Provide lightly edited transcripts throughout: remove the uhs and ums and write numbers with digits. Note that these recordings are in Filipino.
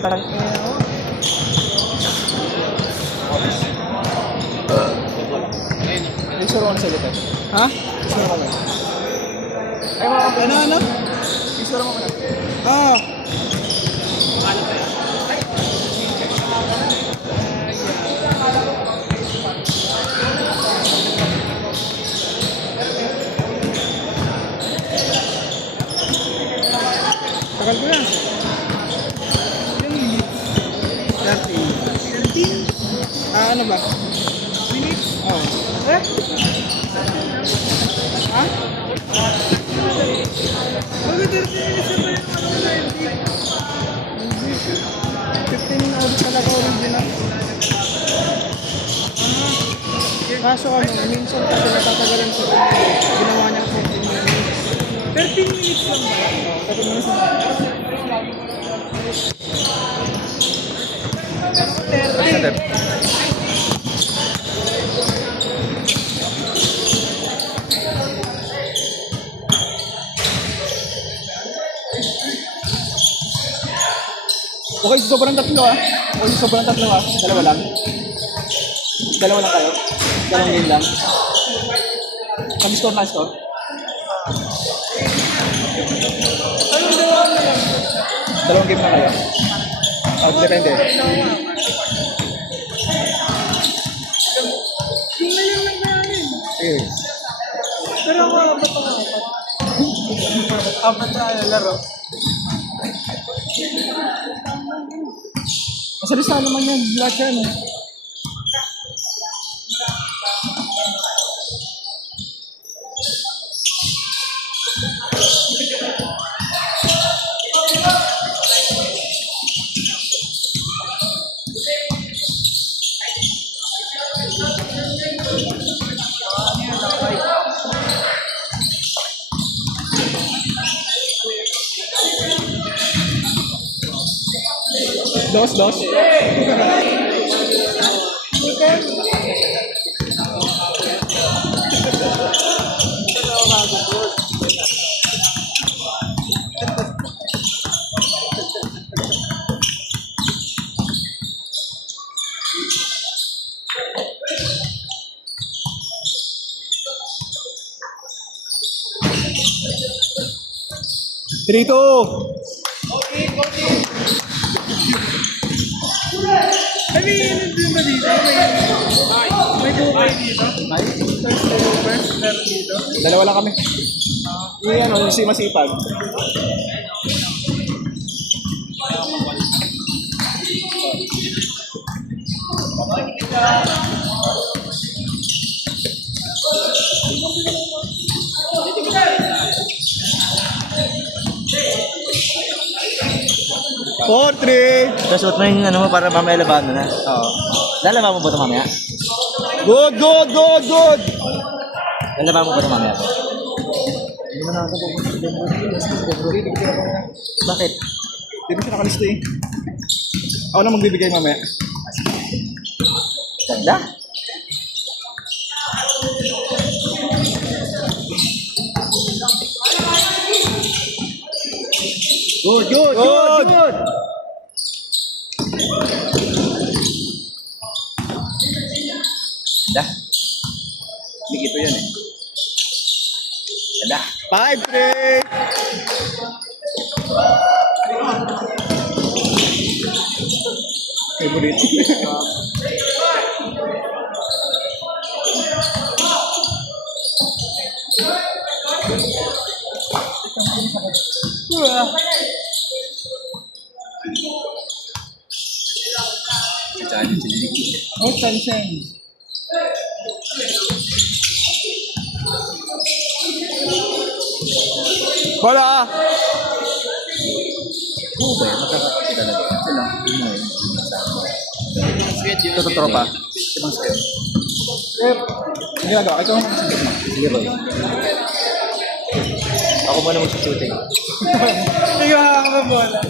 Parang Isuro ko na sa litan. Ha? Isuro ko na. Ay mga kapatid. Ano? Isuro mo na. Ah. Tagal ko yan. 30. Ano ba? Minutes? Oo. Eh? Ha? Bakit 30 minutes na ba yung ano na yun? 15 hours talaga original. Kaso ano, minsan kasi natatagalan ko ginawa niya 14 minutes. 13 minutes lang ba? Oo, 13 minutes lang. Okay, sobrang tatlo ah. Okay, sobrang tatlo ah. Dalawa lang. Dalawa lang kayo. Dalawang game lang. Kami score na score. Anong dalawa na lang? Dalawang game na kayo. Depende. Yung ngayon lang namin. Sige. Pero ako alam ba ito? Apat na laro. Masarisa naman yan. Lahat yan. Dos. Trito. May din ba dito? May bukay dito? May? Meron dito? Dalawa lang kami. Yung ano, si Masipag. Four, three. Tapos mo yung ano mo para mamaya labahan mo na. Oo. Lalaban mo ba ito mamaya? Good. Lalaban mo ba ito mamaya? Hindi mo na ako pupunta. Bakit? Hindi mo siya nakalista eh. Ako na magbibigay mamaya. Ganda? Good. Ganda. Big ito yan eh. Ganda. 5-3. Favorite. Oh, Chansen. Bola! Oo ba yan? Makakapit talaga yan. Sila. Ito to tropa. Ibang skill. Ang ginagawa, ikaw ang Sige boy. Ako muna mag-shooting. Sige, makakaba bola.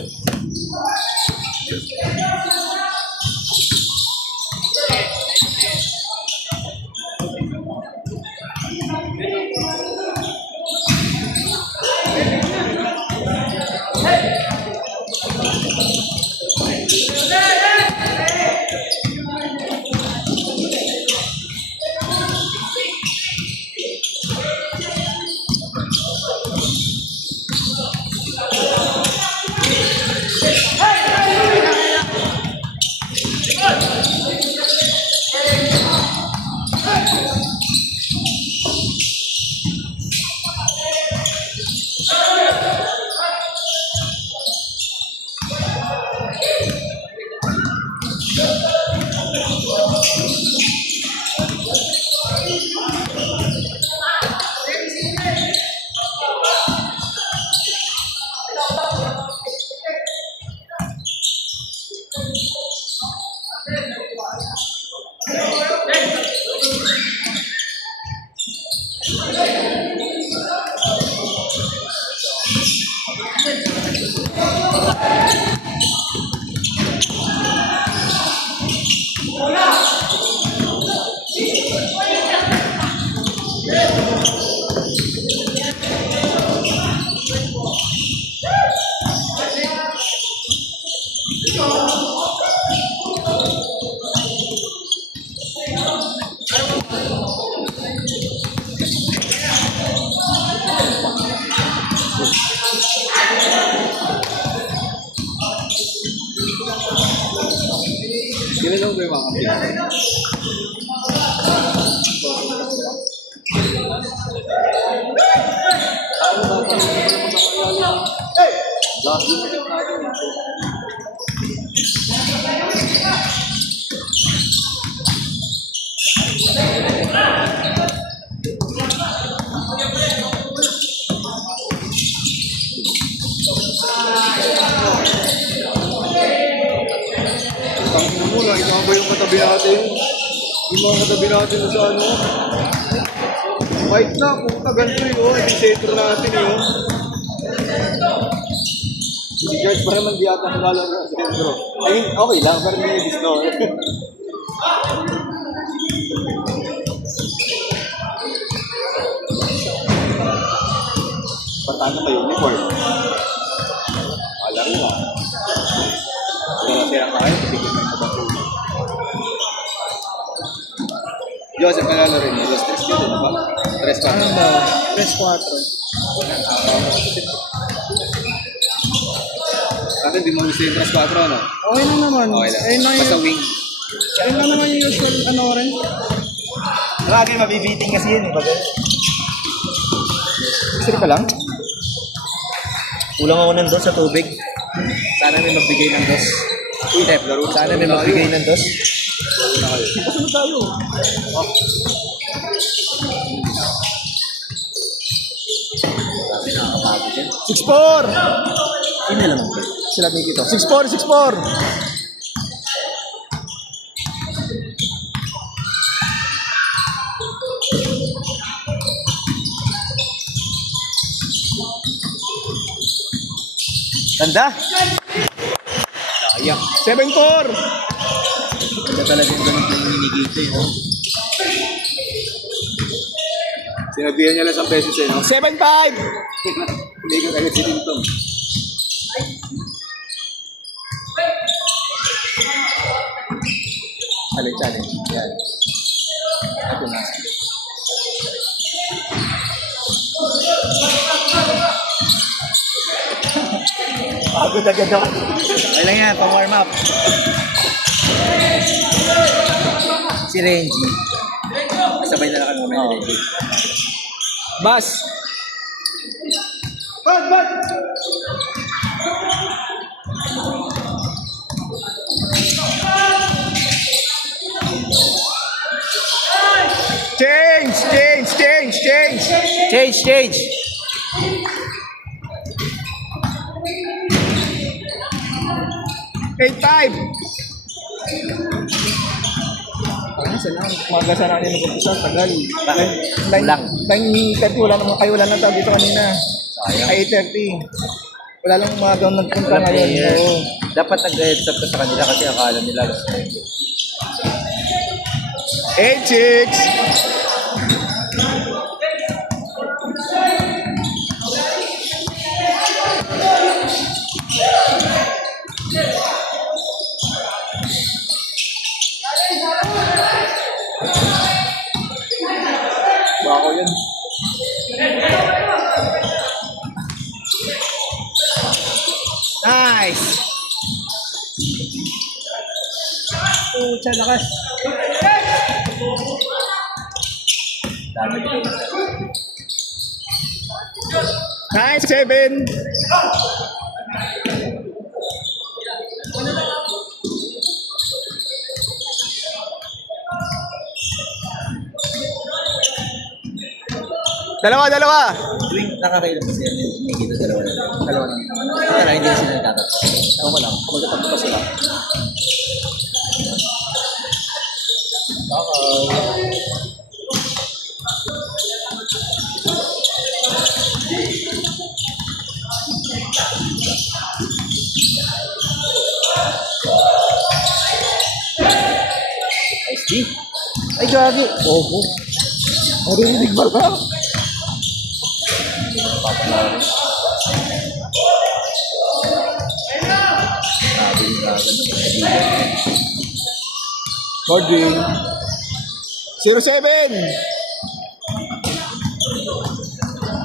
Sino lang ba yung mga kapit? Last minute natin. Tangin mo, nakita mo ba yung katabi natin? Yung mga katabi natin na sa ano? Fight na, puta ganito yun. Epicentro natin yun. Si George pa naman di ata nalala sa sentro. I mean, okay lang, pero hindi gusto. Patano kayo, uniform. Alam mo. Kung nasira tayo, pipigil na ba ito? Joseph, nalala rin. Alas 3 dito, di ba? 3 Ano ba? 3-4. Atin, di mo gusto yung 3-4, ano? Okay lang naman. Okay lang. Ayun lang Basta yung, wing. ayun lang naman yung usual ano rin. Lagi mabibiting kasi yun, bagay. Gusto pa lang? Kulang ako ng dos sa tubig. Sana may magbigay ng dos. Uy, Tep, laro. Sana may magbigay ng dos. Laro na kayo. Pasunod tayo. Sabi nakakapagod yan. 6-4! Sino lang ba? Sila Mickey to. 6-4, 6-4! Ganda! Sayang. 7-4! Ganda talaga yung ganun yung minigito eh, no? Sinabihan niya lang sa beses eh, no? 7-5! Hindi ka kayo si Tintong. Challenge. Yan. Ito na. Pagod agad ako. Okay lang yan, pang warm up. Si Renji. Sabay na lang kami ni Renji. Bas! Change! Change! Eight five. Umaga sana natin nag-umpisa, tagal. Bakit? Kulang. 9:30, wala namang kayo, wala nang tao dito kanina. Sayang. 8:30. Wala lang umagang nagpunta Walang ngayon. player. Oo. Dapat nag-heads up ka sa kanila kasi akala nila alas 9. 8-6. Bako yan. Nice! Pucha, lakas. Dami dito. Nice, 7. Dalawa. Tuwing nakakailan kasi yan, may kita dalawa na. Dalawa lang. Akala hindi na sila nagtatatlo. Ako lang. Magtatakbo pa sila. SD. Ay, grabe. Opo. Marinig ba ba? Papalari. Grabe yung dragon ng kaibigan. Boarding. 07!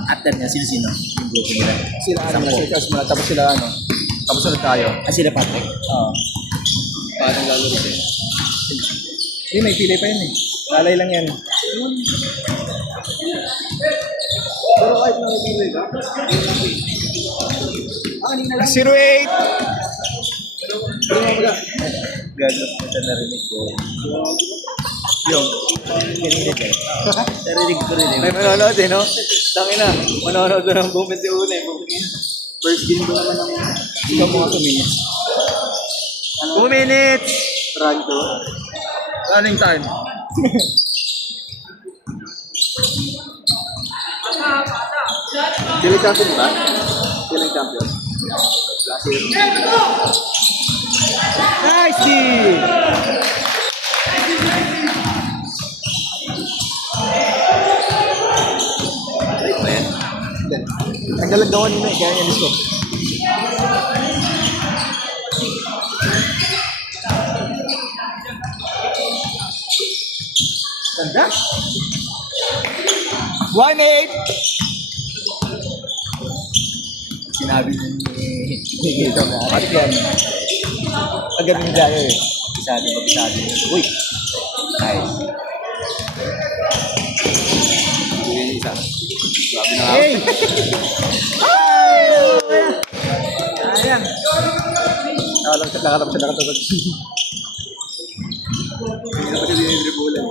After niya, sino-sino? Yung grupo nila. Sila ano na, sila muna, tapos sila ano. Tapos ulit tayo. Ah, sila Patrick. Oo. Paano lalo rin eh? Hindi, may pili pa yun eh. Lalay lang yan. Pero kahit nakipili ka, 08! Gagawin ko sa narinig ko. Yung, narinig eh. Narinig ko rin eh. may manonood eh, no? Tangina, manonood na ng buong 21 eh. First game ko naman ng Ikaw mga 2 minutes. 2 minutes! Rancho. Running time. Sila champion ba? Sila yung champion. Last year. Nice D! Right ba yan? Hindi. Nagdalagdawan nila eh, kaya yan gusto. Ganda? 1-8! Sinabi ni Dito mo, kapit yan. Ang gabi nila eh. Bisado. Uy! Nice. Hindi yan isa. Grabe na nga. Hey! Ayan. Nakatarap siya. Hindi na pati dinidribulan.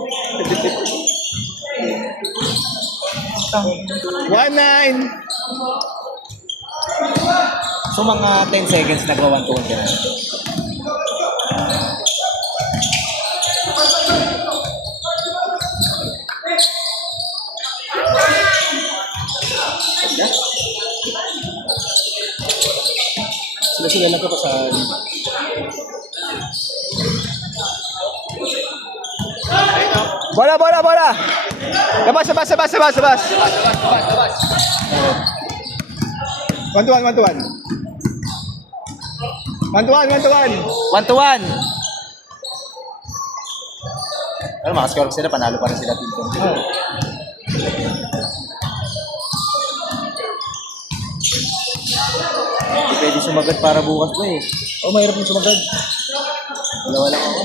1-9! So mga 10 seconds nagawa 1-2 ka na. Sila lang ko pa sa... Bola! Labas! 1-1. 1-1! Pero makascore sila, panalo pa rin sila team ko. Oh. Hindi pwede sumagad para bukas ba eh. Oh, mahirap yung sumagad. Wala lang ako.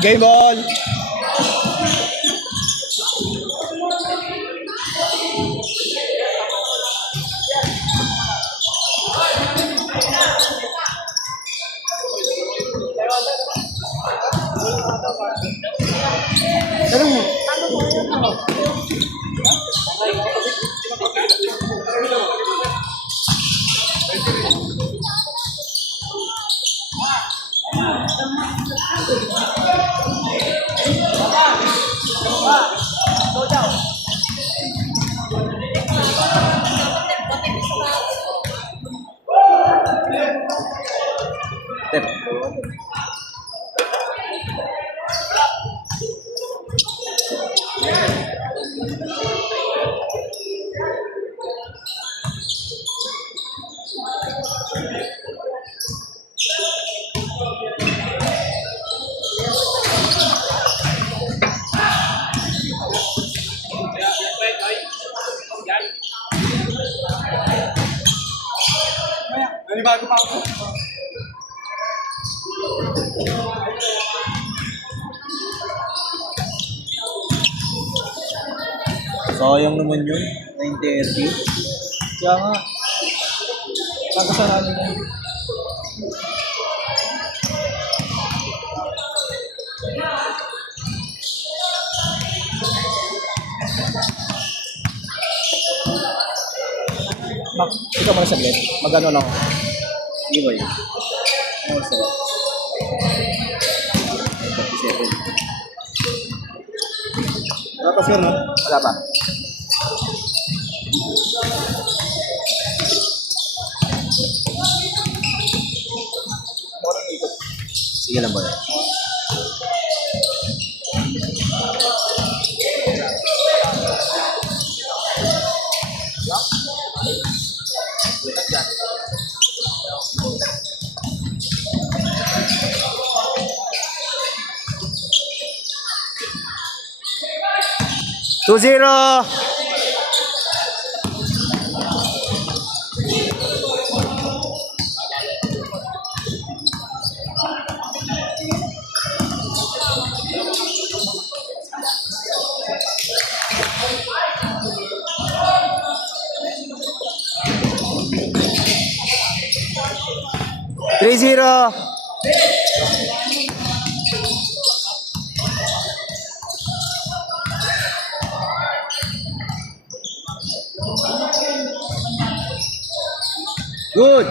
Game ball! Step. Nanibago pa ako. Sayang naman yun. 9:30. Kaya nga. Pagkasalanan mo. Ikaw muna saglit. Magano lang ako. Sige ba yun? Oo, so. 47. Tapos yun, no? Wala pa. Sige lang ba? Two zero. Three zero. Good.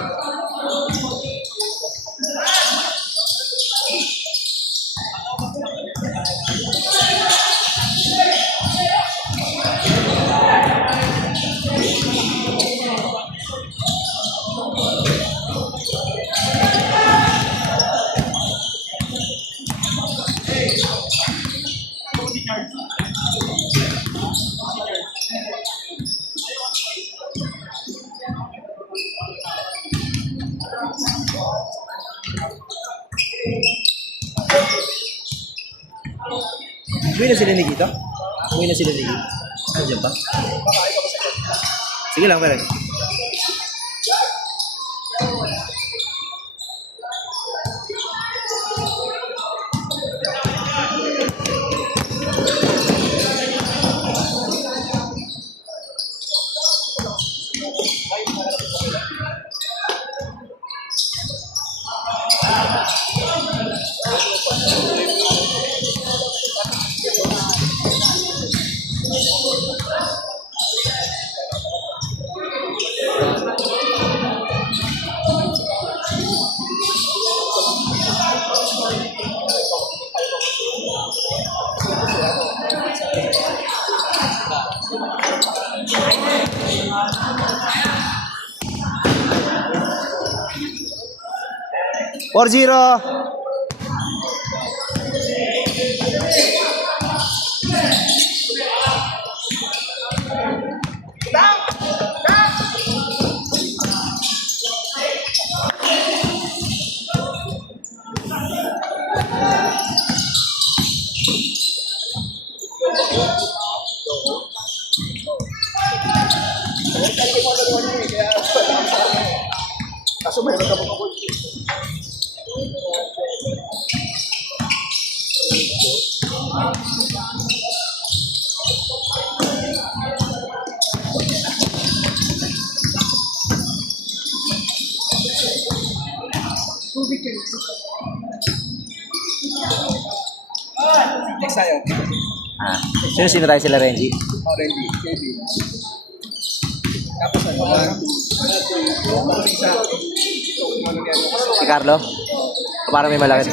Uwi na sila ni Gito? Uwi na sila ni Gito? Nandiyan ba? Sige lang, pera. Four zero. Kaso mayroon ka mga goal. Next tayo. Sino tayo sila, Renji? Orange, Kevin. Tapos ano? Tapos isa. Si Carlo? O parang may malaki.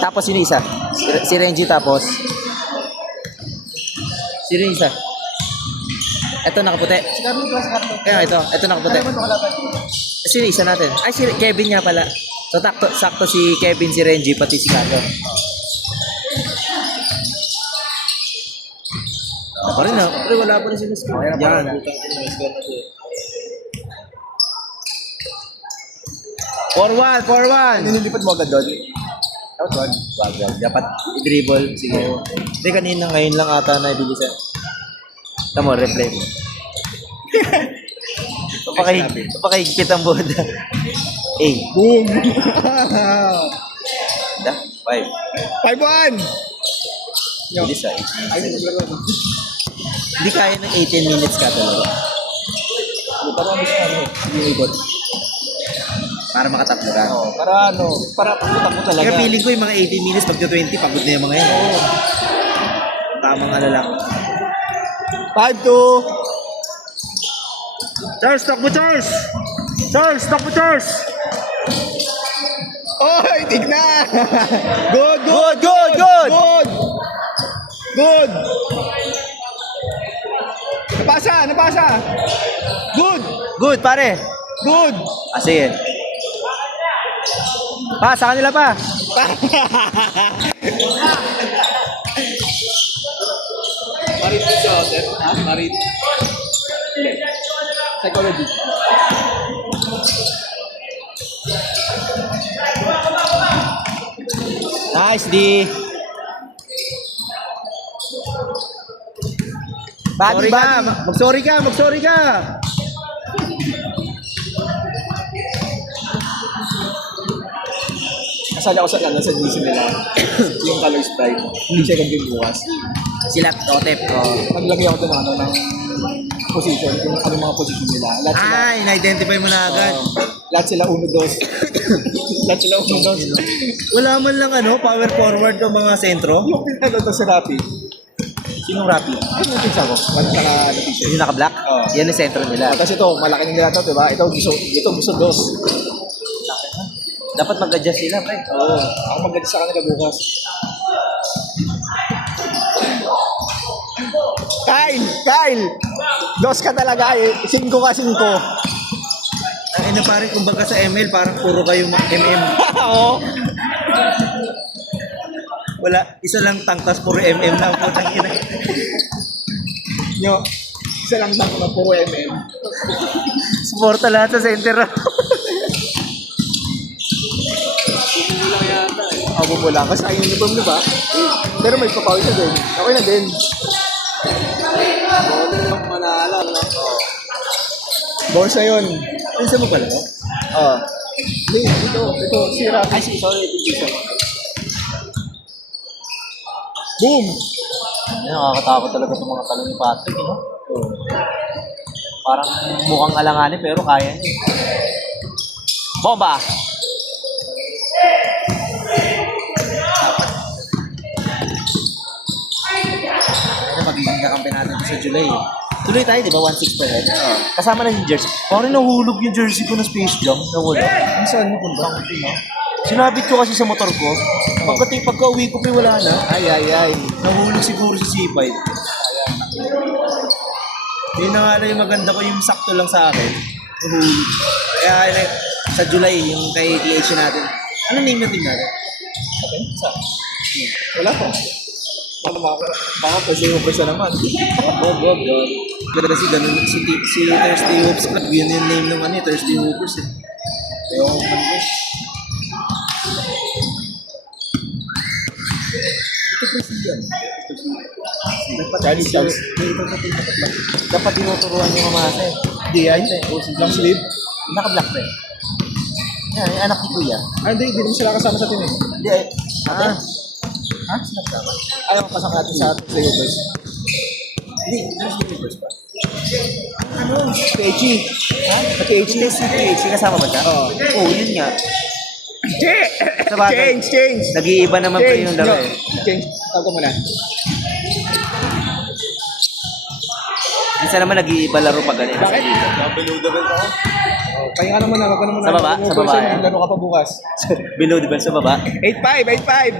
Tapos sino isa? Si Renji tapos. Sino yung isa? Ito nakaputi. Si Carlo plus Carlo. Kaya ito nakaputi. Ano ba ito kalaban? Sino isa natin? Ay, si Kevin nga pala. So, sakto si Kevin, si Renji, pati si Carlo. Pa rin na. Pero wala pa rin sila score. Yan. 4-1. Nililipad mo agad doon. Out one. Wag. Dapat i-dribble. Sige. Hindi, kanina ngayon lang ata na ibilisan. Tama, replay mo. Papakahigpit ang boda. Boom! Da, 5. 5-1! Bilis ah, 18 Ay, minutes. naglaro. Hindi kaya ng 18 minutes ka talaga. Para mas ano, yung ikot. Para makatatlo ka. Oo, para ano, para pagkutak mo talaga. Kaya feeling ko yung mga 18 minutes, pagka 20, pagod na yung mga yan. Oo. Tamang ano lang. 5-2! Charles, takbo Charles! Charles, takbo Charles! Oy, tignan! Good, Good, good, good! Good! Good! Napasa, napasa! Good! Good, pare. Good! Ah, sige. Pa, sa kanila pa. Marit sa hotel. Ha? Marit. Psychology. Nice, D. Sorry ka! Mag-sorry ka! Mag-sorry ka! Kasali ako sa nasa GC nila. Yung color sprite. Hindi siya gagawin bukas. Sila, Totep. Oh. Naglagay ako doon ng position. Kung ano mga position nila. Lahat sila. Ah, in-identify mo na agad. Lahat sila 1-2. Lahat sila 1-2. Wala man lang power forward ng mga sentro. Yung pinalo to si Rapi. Sinong Rappi? Ano yung pinsa ko? Naka-t-shirt. Yung naka-black? Oo. Yan yung sentro nila. Tapos ito, malaki nila to, diba? Ito gusto dos. Dapat mag-adjust sila, pre. Oo. Ako mag-adjust sa kanila bukas. Kyle! Kyle! Dos ka talaga eh. 5 ka 5. Ang ina pare, kumbaga sa ML, parang puro kayo MM. Oo. Wala, isa lang tangkas, puro MM lang. Putang ina. Nyo, isa lang tango na puro MM. Suporta lahat sa center. Ako mo lang. Kasi ayun uniform diba? Pero may papawis na din. Okay na din. Manala. Borsa yun. Pinsa mo pala, no? Oo. Hindi, ito. Si Rafi. Ay, sorry. Ito. Boom! Nakakatakot talaga itong mga talo ni Patrick, no? Parang mukhang alanganin, pero kaya niya. Bomba! Ano magiging kakampi natin sa July? Tuloy tayo, di ba? 1-6 pa rin. Kasama na yung jersey. Parang nahulog yung jersey ko na Space Jam. Nawala. Ang saan mo punta? Sinabit ko kasi sa motor ko. Pagka-uwi ko, pre, wala na. Ay. Nahulog siguro si C5. Yun na nga lang yung maganda ko, yung sakto lang sa akin. Nahulog. Kaya sa July, yung kay TH natin. Ano name natin natin? Wala pa. Baka kasi yung first na naman. Wag. Kasi ganun, si Thursday Hoopers Club, yun yung name ng Thursday Hoopers eh. Yung Ito President. Charles. Dapat tinuturuan yung mamasa eh. Hindi yan. Long sleeve. Naka-black pa eh. Yan, yung anak ni Kuya. Hindi naman sila kasama sa team eh. Hindi eh. Ha? Sinasama? Ayaw kasama natin sa Thursday Hoopers. Hindi, Thursday Hoopers pa. PHE. Ha? Sa PHE. Hindi, si PH, kasama ba siya? Oo. Oo, yun nga. Sa bagay, Change. nag-iiba naman pa yung dalawa eh. Change. Tawag ko muna. Minsan naman nag-iiba laro pag ganyan. Bakit? Below-double ako. Pahinga naman na. Wag ka naman Sa baba? Sa baba, eh. Laro ka pa bukas. Below, di ba? Sa baba? 8-5.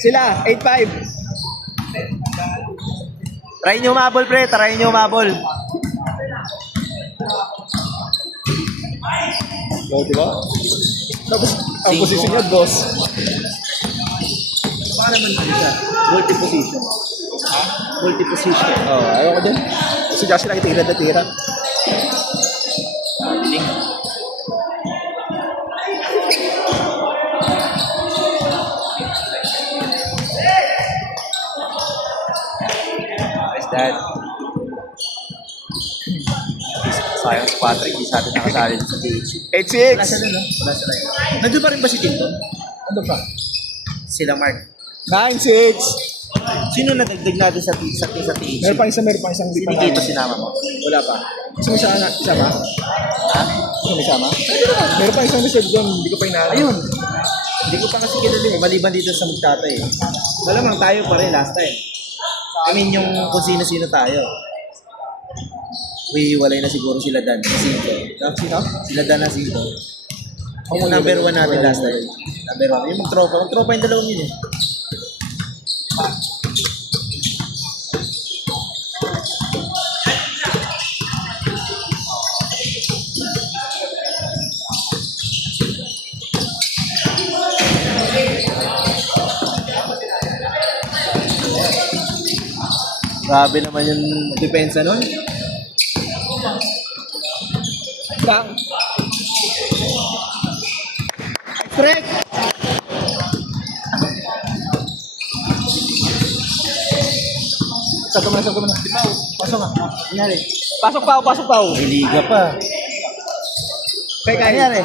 Sila, 8-5. Try nyo umabol, pre. Try nyo umabol. So, di ba? Tapos, ang Cinco. position niya, dos. Para naman siya. Multi-position. Ha? Multi-position. Ayaw ko din. Si Josh lang itira na tira. Galing. Nice, Dad. Sayang si Patrick, di sa atin nakasali sa DH. 8-6. Wala siya doon, no? Wala siya lang. Nandun pa rin ba si Tinton? Ano pa? Sila Mark. 9-6. Sino nadagdag natin sa TH? Meron pa isang Sino dito sinama mo? Wala pa. Gusto mo isama? Ha? Gusto mo isama? Meron pa isang reserve doon, hindi ko pa inaano. Ayun. Hindi ko pa kasi kilala eh. Maliban dito sa magtatay eh. Malamang tayo pa rin last time. I mean yung kung sino-sino tayo. hihiwalay na siguro sila Dan. Jacinto. Sino? Sila Dan Jacinto. Yung number 1 natin last time. Number 1. Yung magtropa. Magtropa yung dalawang yun eh. Grabe naman yung depensa nun. Bang. Strike! Saan ka muna? Pasok nga. Nangyari. Pasok pa. May liga pa. Kaya Nangyari.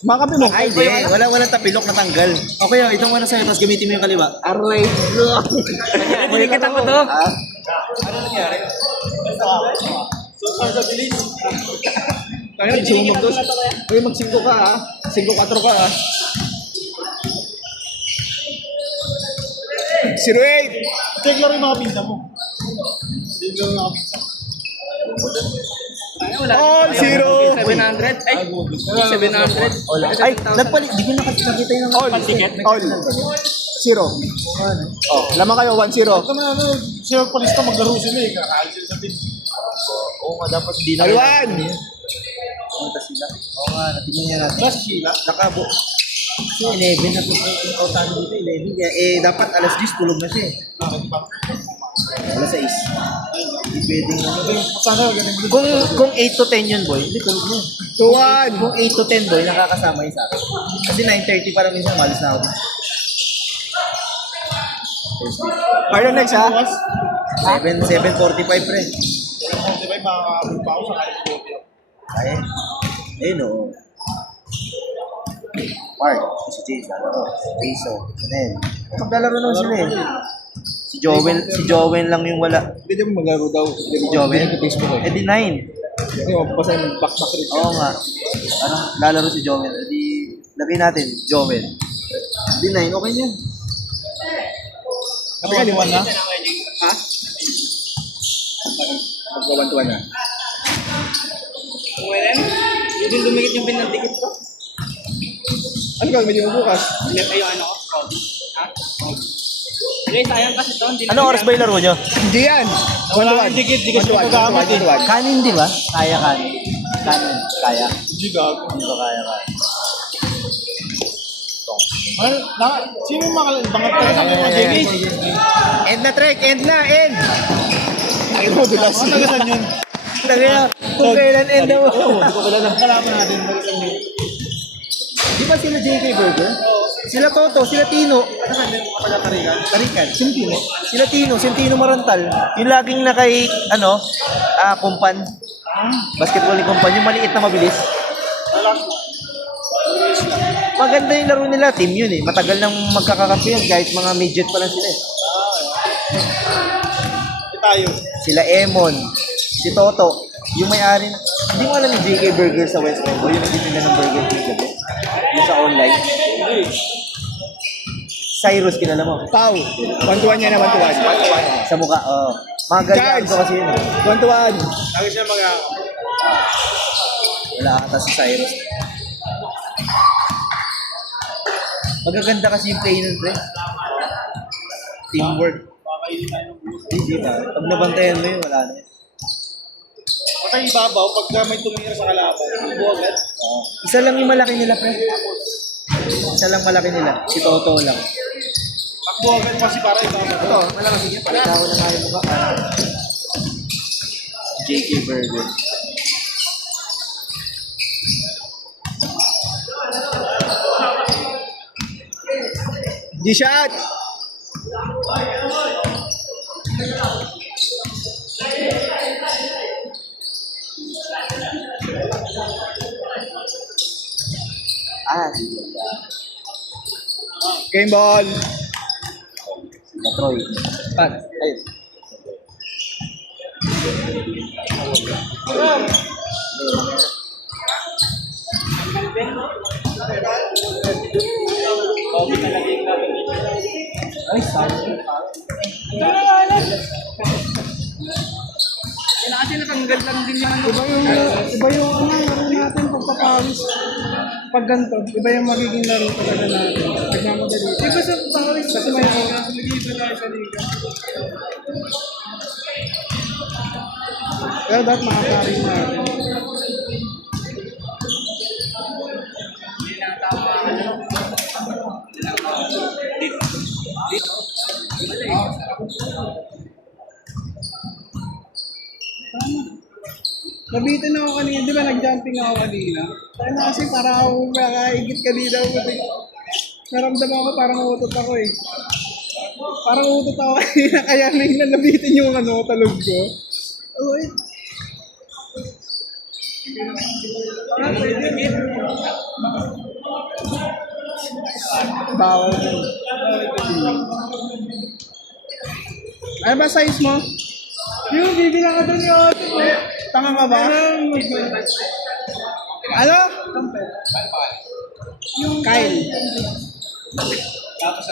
mga kape mo. Ay, di. Walang tapilok na tanggal. Okay, itong muna sa'yo, tapos gamitin mo yung kaliwa. Aray. Dinikita ko to. Kaya sumumog dos. Uy, mag-5 ka ha. 5-4 ka ha. 0-8. Check lang yung mga pinsa mo. Check lang yung mga pinsa. All 0. 700? Ay, 700. Ay, nagpalit. Di ko nakita yung All. All. 0. Oh, lamang kayo 1-0. Ito na siya palista maglaro sila eh. Kakaalis sila sa team. Oo nga, dapat hindi na. Alwan. Pumunta sila. Oo nga, natingin niya natin. Nasa sila. Nakabo. Kasi 11 na po yung kautan dito, 11. Kaya, dapat alas 10 tulog na siya eh. Bakit ba? Alas 6. Hindi pwedeng ano ba yun? Sana ganun mo. Kung 8 to 10 yun, boy, hindi tulog mo. 2-1. Kung 8 to 10, boy, nakakasama yun sa akin. Kasi 9:30 para minsan, malis na ako. Pardon next ha. 7:45 pre. Di ba yung makakabot pa ako sa California? Ay, ayun o. Mark, si James, lalaro. Si Jason, Chanel. Maglalaro naman sila eh. Si Jowen lang yung wala. Hindi din maglaro daw. Si Jowen? Eh di 9. Hindi mo basta yung back rin. Oo nga. Parang lalaro si Jowen. Eh di, lagay natin, Jowen. Di 9, okay na yun. Kapag kaliwan na? Ha? Magkawantuan na. Well, hindi din dumikit yung pinantikit ko. Ano gagawin mo bukas? Hindi kayo ano ko. Ha? Hindi, sayang kasi to. Hindi Ano oras ba yung laro nyo? Hindi yan. Wala kang dikit, di kasi magagamit eh. Kanin, di ba? Kaya kanin. Kanin, kaya. Hindi gago. Hindi ba kaya kanin? Sino yung mga talaga sa mga Jenny? End na Trek, end na, end! Ay mo, dulas. Mga tagasan yun. Kaya, kung kailan end na mo. Hindi ko kailan kalaman natin. Tagasan yun. Di ba sila JK Burger? Sila Toto, sila Tino. Tagasan yun mga taga-Tarikan. Tarikan, sino Tino? Sila Tino, si Tino Marantal. Yung laging nakay, kumpan. Basketball ni kumpan, yung maliit na mabilis. Maganda yung laro nila, team yun eh. Matagal nang magkakakampi yun, kahit mga midget pa lang sila eh. Hindi tayo. Sila Emon, si Toto, yung may-ari na, hindi mo alam yung JK Burger sa West Membo, yung nagtitinda ng burger king gabi. Yung sa online. Cyrus, kilala mo? Pau. 1-1 yan na, 1-1. Sa mukha, oo. Mga ganyan ko kasi yun. 1-1. Lagi siya mga... Wala ata si Cyrus. Magaganda kasi yung play nun, pre. Teamwork. Hindi ba? Pag nabantayan mo yun, wala na yun. Patay ibabaw pagka may tumira sa kalaban. Buwagat. Isa lang yung malaki nila, pre. Isa lang malaki nila. Si Toto lang. Pag buwagat pa si para ibabaw. Ito, malaki sige. Palitaw na nga yung mukha. JK Burger. G-shot. Sige. Game ball. Patroy. Pan. Ayun. Ay, sorry. Wala kasi natanggal lang din yung ano. Iba yung ano, laro natin pagpapawis. Pag ganito, iba yung magiging laro talaga natin. Nagmamadali. Iba sa pawis. Kasi may nag-iiba tayo sa liga. Pero dapat makakarin natin. Hindi na tama. Nabitin ako kanina, di ba nag-jumping ako kanina? Kaya na kasi para ako makaigit kanina. Naramdaman ko parang utot ako eh. Parang utot ako kanina, kaya nang nabitin yung ano, talog ko. Oh, wait. Bawal. Ano ba size mo? Yung bibilang ka doon yun. Tanga ka ba? Ano? Yung Kyle. Tapos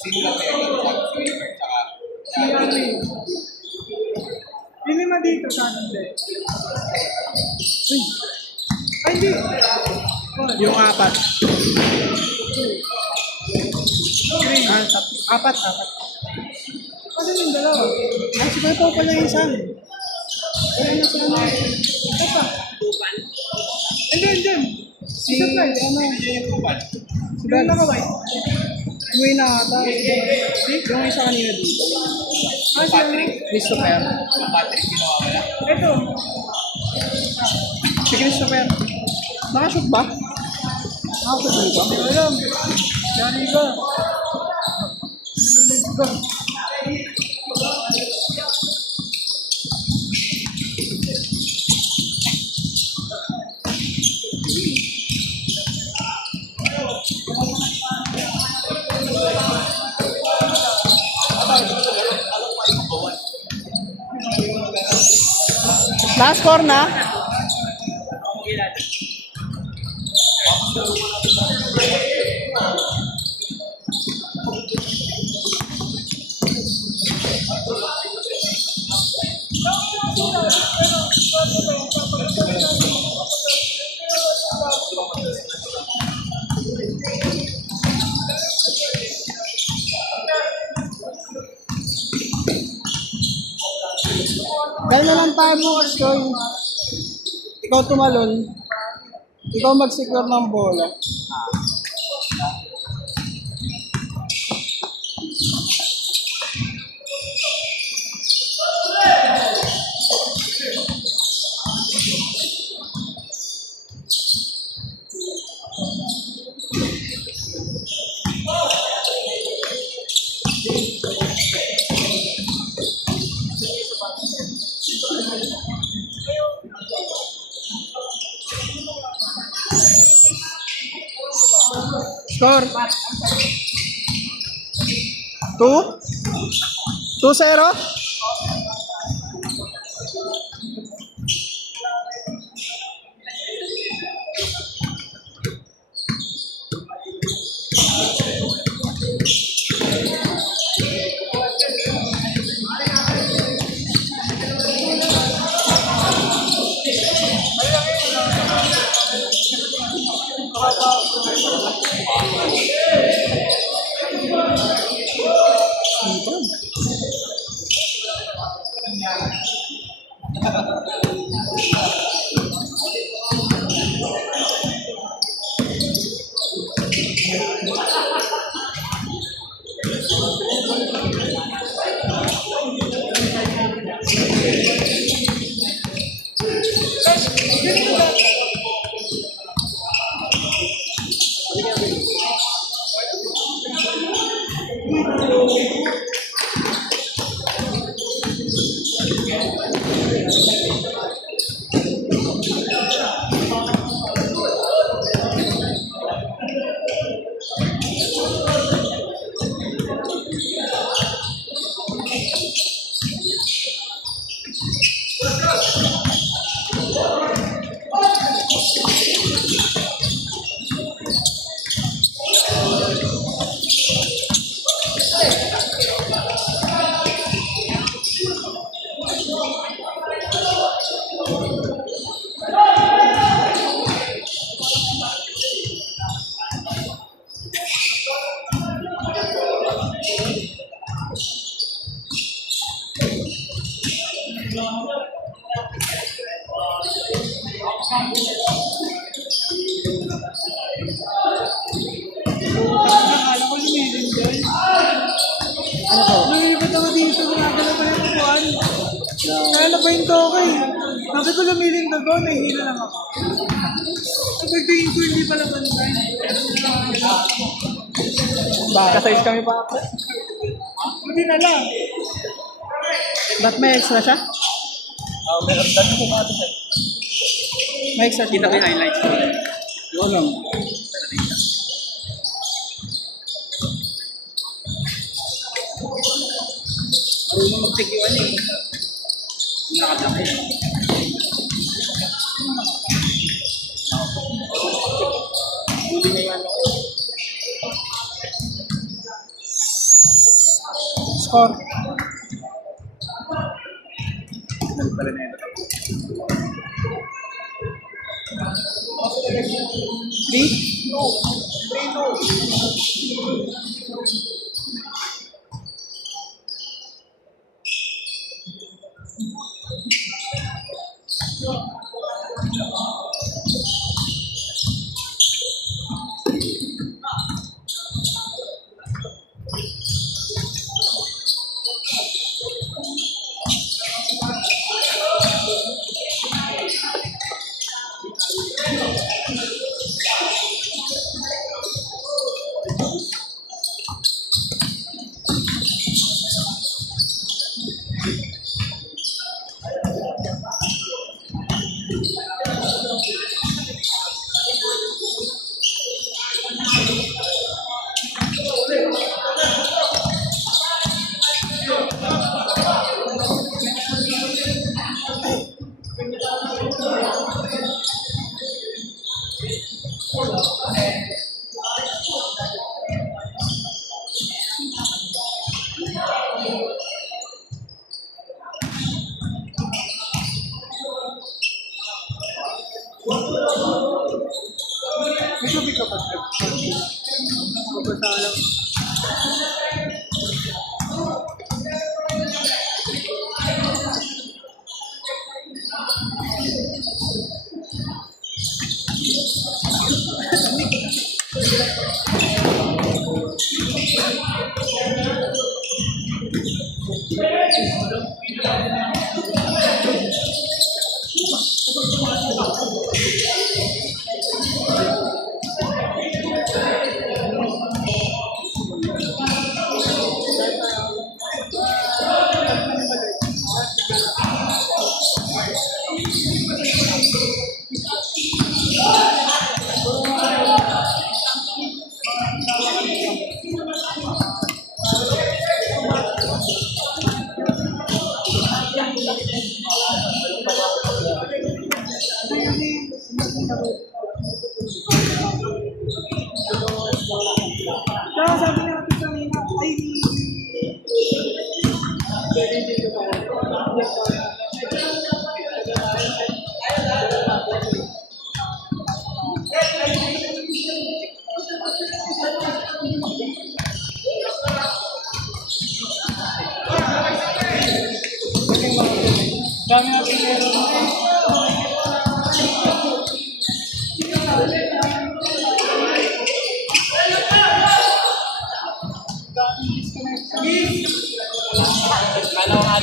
sino na kaya Hindi ma dito sa akin. Ay, hindi. Yung apat. Apat. Ano yung dalawa? Ay, si Pepo pala yung isa. Wala na siya na. Ito pa. Andun. Si, ano? Si Ben. Umuwi na ata. Yung isa kanina dito. Ah, si Christopher. Ito. Si Christopher. Nakashoot ba? Nakashoot ba? Hindi alam. Diyan ka. Let's go. Last score na. Dahil na lang tayo bukas, Koy. Ikaw tumalon. Ikaw mag-secure ng bola. Score. 2-0. Akala ko lumilin dyan. Ano to? Lumipat ako dito, ginagala pa yung kukuhan. Kaya pa yung toke. Sabi ko lumiling na doon, nahihila lang ako. So pagtingin ko hindi pala bantay. Kasize kami pa. Buti na lang. Ba't may extra siya? Meron dati ko mga sir. May extra siya. Kita ko yung highlights ko. Yun lang. Marunong mag-check yung ano eh. Nakatapos. Huli na yung ano. Score. Pala na yun. 3-2. May gabi ka pa. Mabasa lang. Kaya sabi natin kanina, ay dami natin meron. Kala ko nga.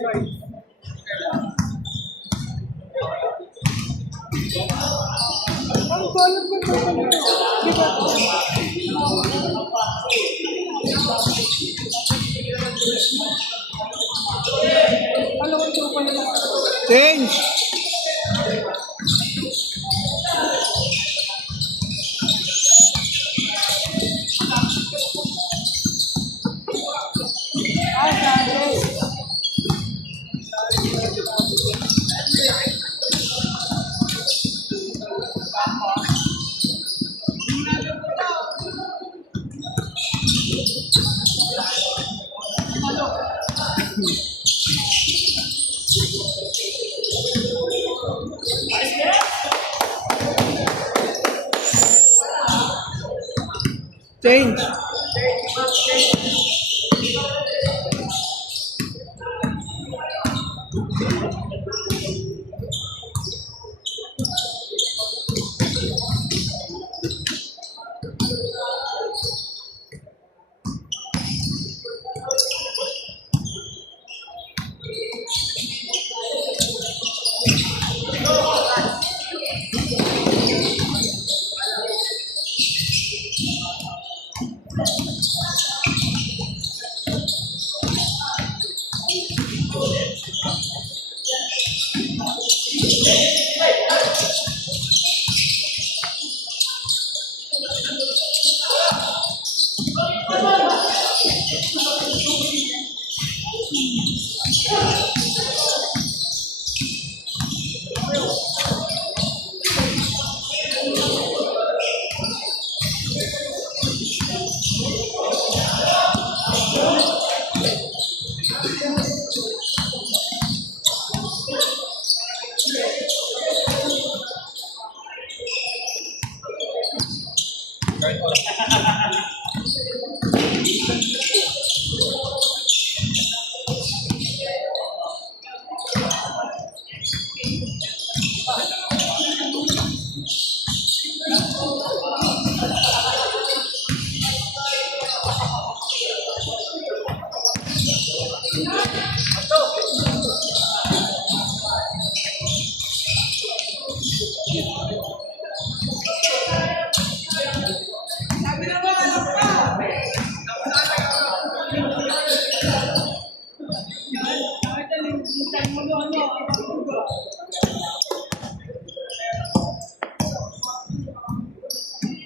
Right. alam kung ano. Di ba? Alam ko ito pa naman. Change! Change!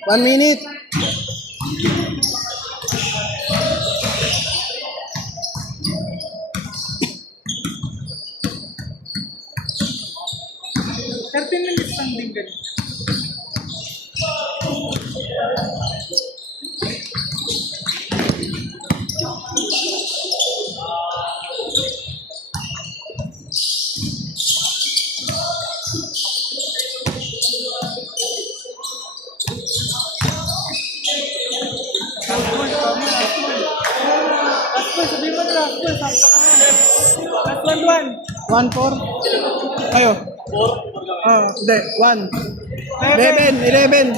One minute. Minutes lang din ganun. Sabihin mo na last one. Last one. 1-4. Ayo. 4? Hindi. 1. 11. 11-4.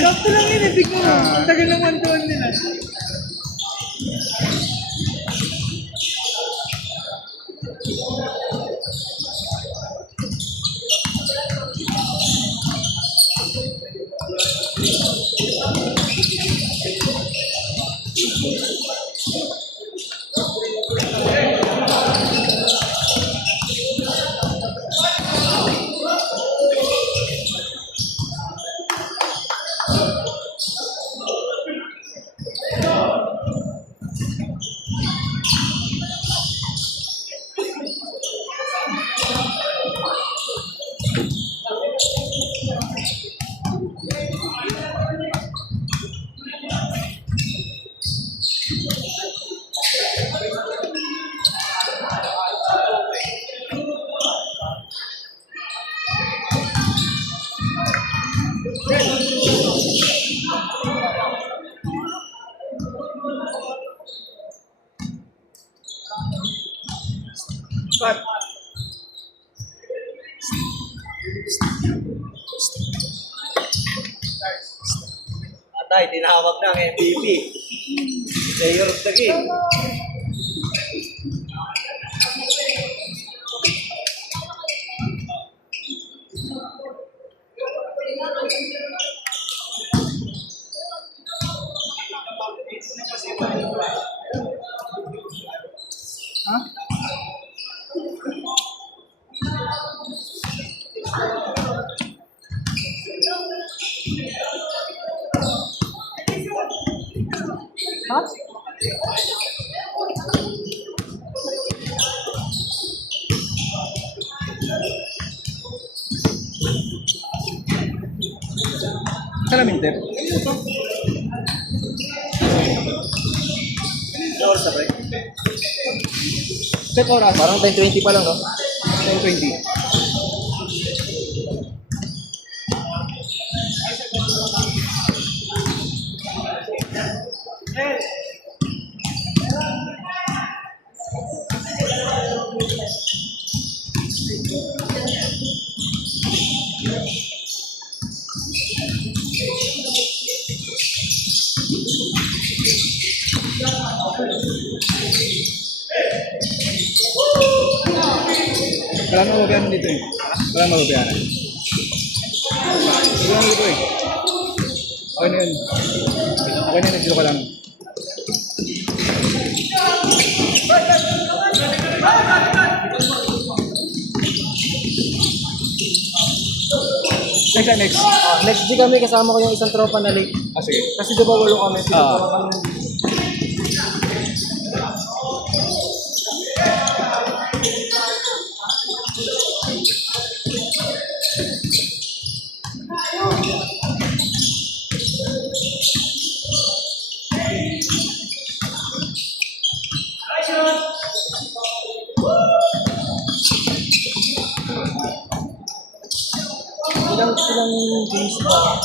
Sakto lang yun, ibig mo. Ang tagal ng 1-2 nila. Cut. Atay, tinawag ng MVP. Player of the game. Salamin, Tep. Oras na, pre. Tep, oras. Parang 10:20 pa lang, no? 10:20. Wala nang mababayaran dito eh. Wala nang mababayaran. Wala nang dito eh. Okay na yun. Okay na yun, nagsilo ka lang. Next. Next G kami, kasama ko yung isang tropa na late. Ah, sige. Kasi di ba 8 kami?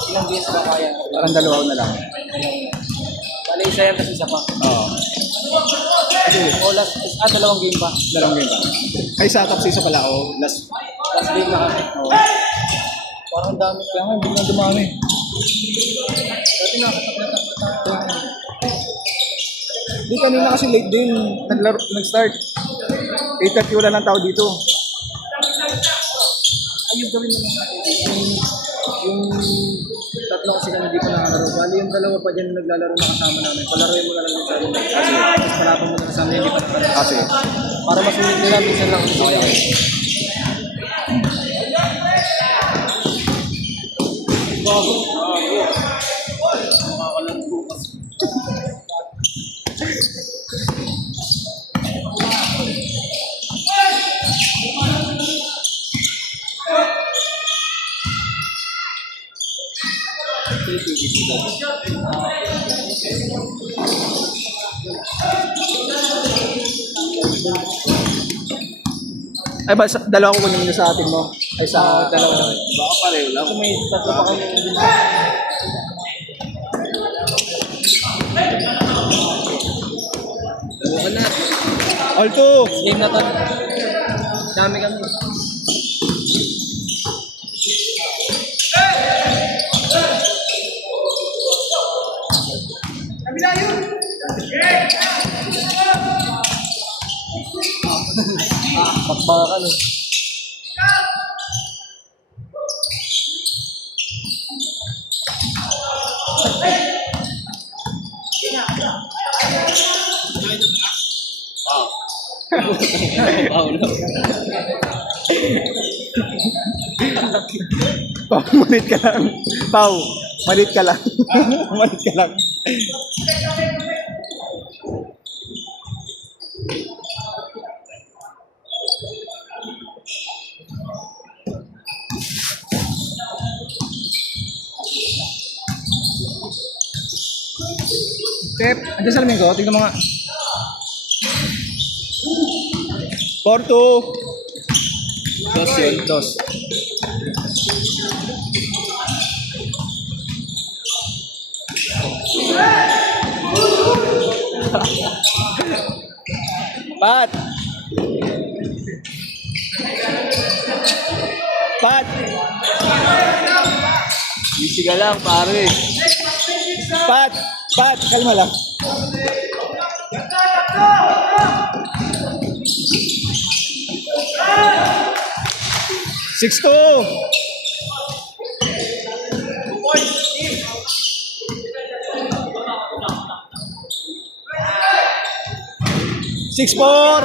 Ilang games ba kaya? Parang dalawa na lang. Bale, isa yan kasi isa pa. Oo. O last, dalawang game pa. Dalawang game pa. Ay, sa tapos isa pala ako. Last. Last game na kami. Oo. Parang ang dami. Kaya nga, biglang dumami. Dati nakatap. Di kanina kasi late din. Nag-start. 8:30 wala ng tao dito. Ayun gawin mo naman. Yung tatlo kasi kami dito nakalaro. Bali yung dalawa pa dyan naglalaro na kasama namin. Palaroin mo na lang yung sabi namin. Tapos palaban mo na kasama hindi pa nakalaro. Kasi. Para masulit nila, minsan lang. Okay. Ay ba, dalawa ko kunin mo sa atin mo? Ay sa dalawa na. Baka pareho lang. Kasi may tatlo pa kami dito. Dalawa na. All two! Game na to. Dami kami. Bakbakan eh. Pau, malit ka lang. Pau, malit ka lang. Malit ka lang. Pep, andiyan sa lamin ko. Tingnan mo nga. 4-2. Dos yun, dos. Pat! Pat! Easy ka lang, pare. Pat! Pat! Kalma lang. Six two. Six four.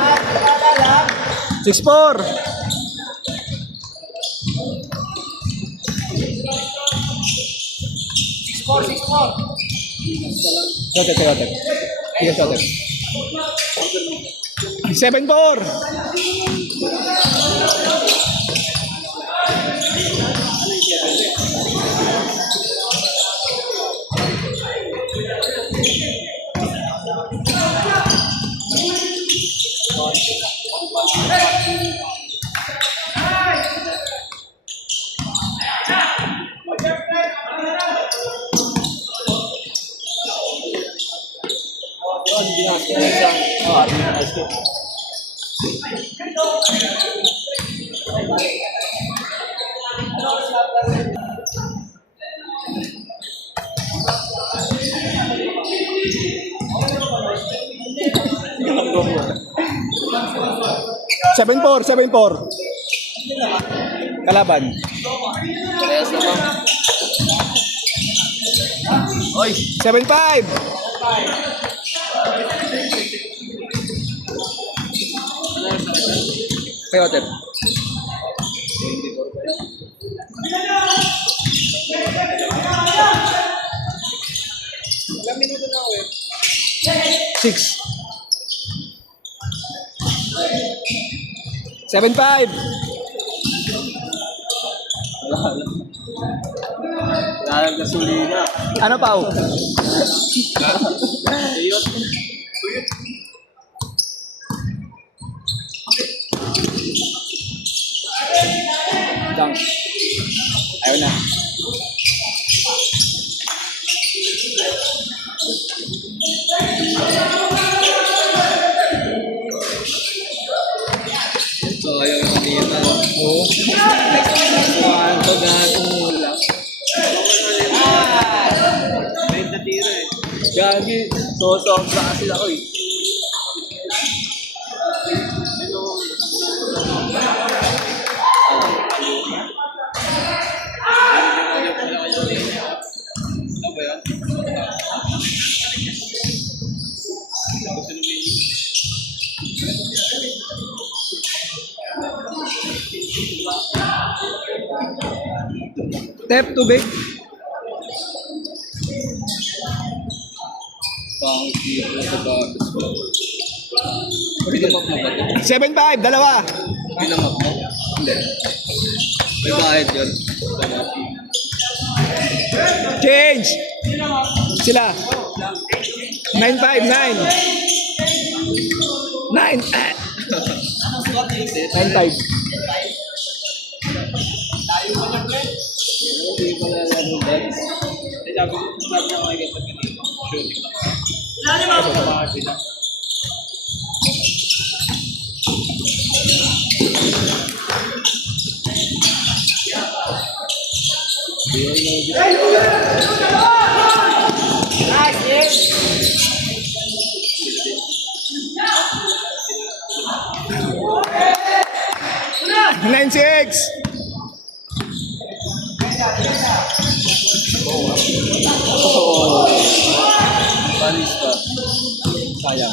6-4. Shot it. Sige, shot it. 7-4. Seven four. Kalaban. Parehas naman. Oy! 7-5. Peyote. Ilang minuto na ako eh. 6. 7-5. Lalag na sulina. Ano pa? Ayun. Dunk. Ayaw na. So, ayaw yung kanina. Oo. Kuhaan to, gagong ulam. May natira eh. Gagi. So-sobra kasi ako eh. Ano ba yan? Step to big. Pangit dito sa bagas ko. Pinamap mo ba ito? 7-5. Dalawa. Pinamap mo? Hindi. May kahit yun. Change. Sila. 9-5. 9. 9. 9-5. Hindi ko lalaro dance. Eh, sabi ko, sabi niya makikita kanina. Shooting lang. Lalo mo ako sa bahay sila. Nice, yes! 9-6. Oh. Panis pa. Sayang.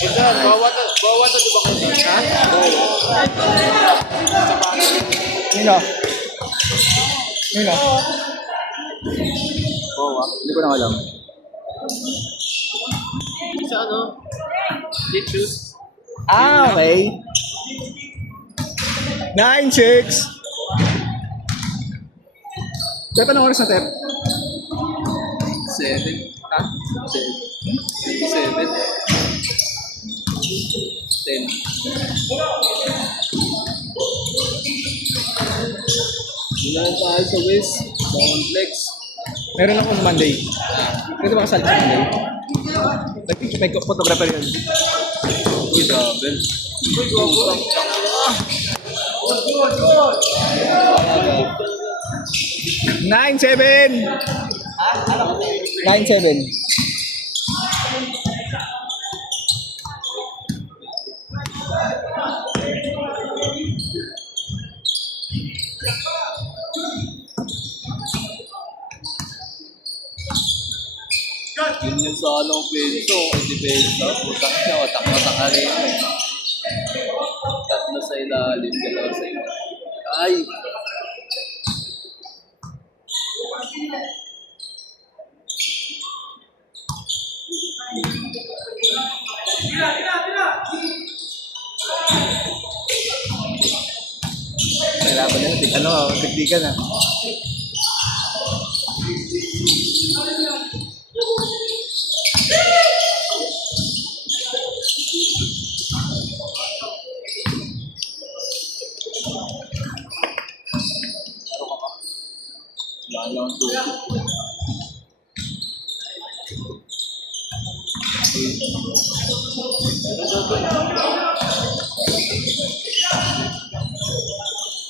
Ito, bawat di ba kayo? Ha? Nino. Nino. Bowa. Hindi ko na alam. Sa ano? Did shoot? Ah, okay. 9-6. Kaya pa ng oras na, Tep? 7. Ha? 7. 10. Wala tayo sa West. Bawang Flex. Meron akong Monday. Pwede ba kasali sa Monday? May photographer yun. Gabel. 9-7. 9-7. Yun yung sa anong peso, hindi peso. Utang siya, watak-watak ka rin. Tatlo sa ilalim, dalawa sa ilalim. Ay! Kailangan na, ano, tiktikan na. Wala lang to.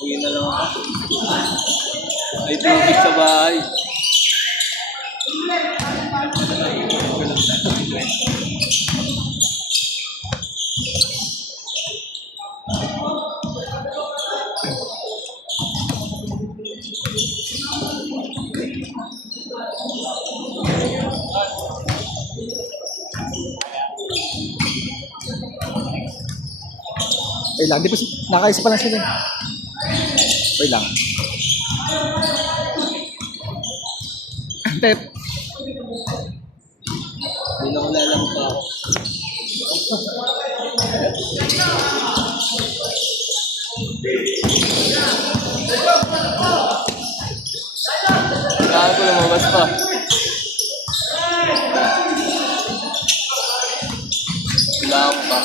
Uwi na lang ako. May tubig sa bahay. Wait lang, di pa, nakaisa pa lang sila. Wait lang. Tep. Hindi na wala lang pa ako. Kailangan ko lumabas pa. Kailangan ko pa.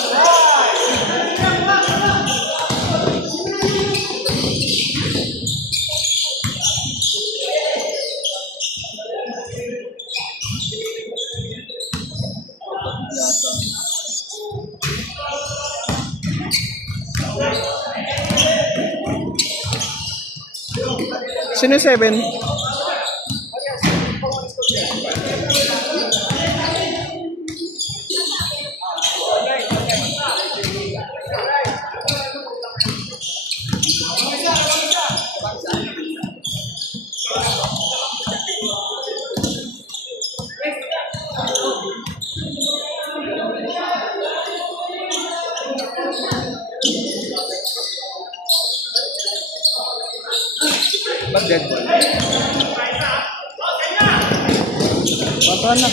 Sino 7? Ba't dead ball? Patuan na.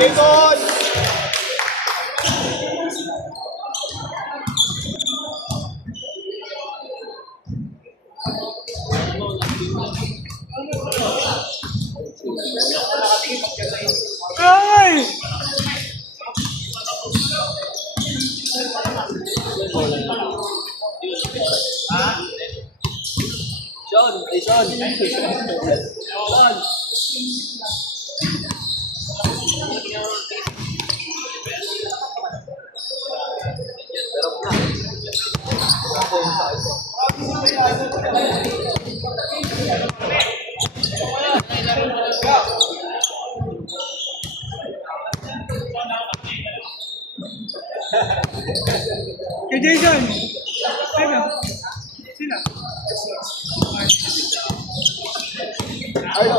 Bacon! Ay! Sean! Ay, Sean! Sean! Pero na. Jason! Ano? Sino? Ayo.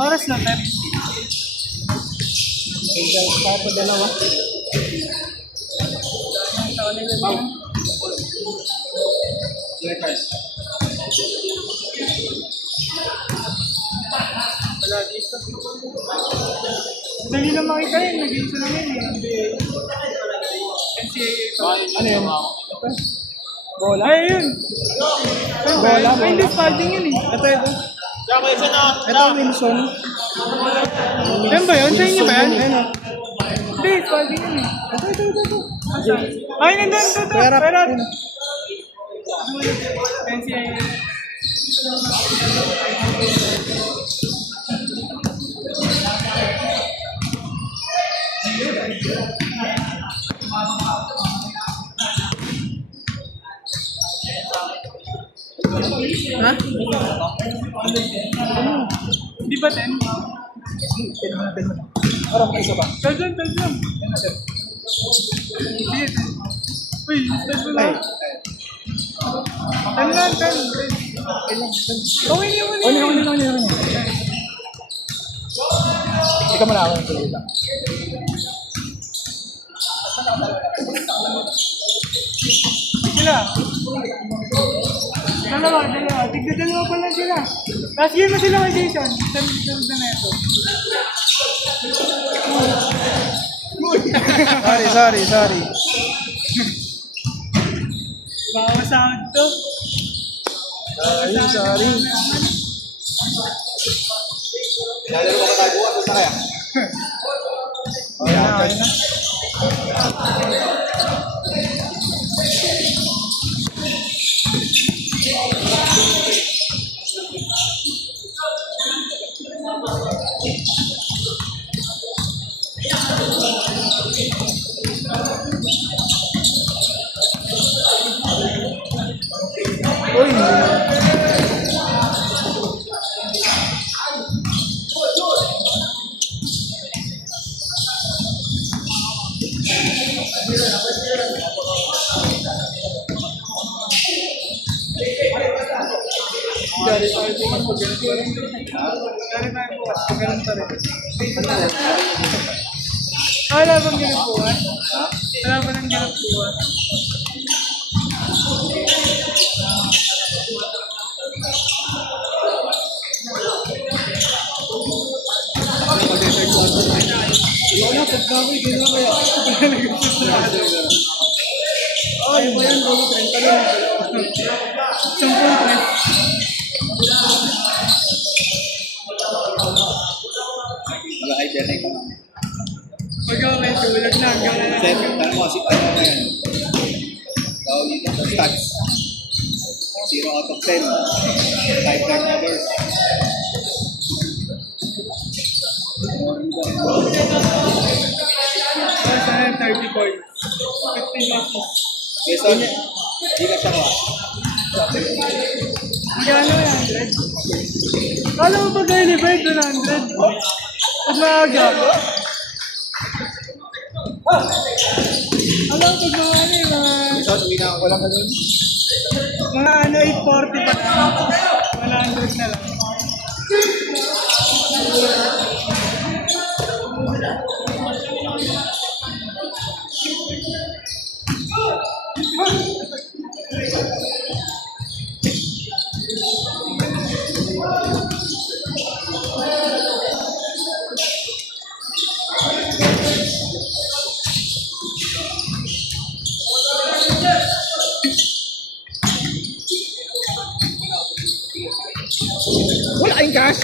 Oras na, Ter. Para dalawa. Wala dito. Dali lang makita yun. Nag-iisa lang yun eh. NCAA pa. Ano yun? Bola? Ay, yun. Bola, Ay, hindi spalding yun eh. Ito. Ito, Wilson. Yan ba yun? Sa inyo ba yan? Ayun o. Hindi, spalding yun eh. Ito. Ay, nandun. Ito. Perap. Perap. NCAA. Ha? Di ba 10? Parang may isa ba? Tadyan. Sige. Uy, start mo lang. 10 lang. Okay niyo mo Ano. Ikaw muna ako ng tuloy lang. Sila. Dalawa. Tigda-dalawa pala sila. Last year na sila kay Jason. Sunod na ito. Sorry. Baka masahod to. Sorry. Lalaro ka tayo bukas. Basta kaya? Okay na. Uy! Dari tayo bukas pag ganun pa rin. Dari tayo bukas pag ganun pa rin. Wala bang ganun bukas? Wala ba nang ganun bukas? Ay, ba yan? Golo 30 rin. Sampung pre. Wala kayo dyan. Pagkaw may tulad na. Hanggang na Step, tanong mo, ano na yan? Tawag dito sa stats. 0 out of 10. 5 turnovers. Sana 30 points. 15 losses. Jason, di ka siya ko. Magkano 100? Kala mo pag early bird 100? Pag maaga. Alam mo pag mga ano eh, Jason, uwi na ako. Walang ganun. mga 840 pa na. 100 na lang. Wala kayong cash.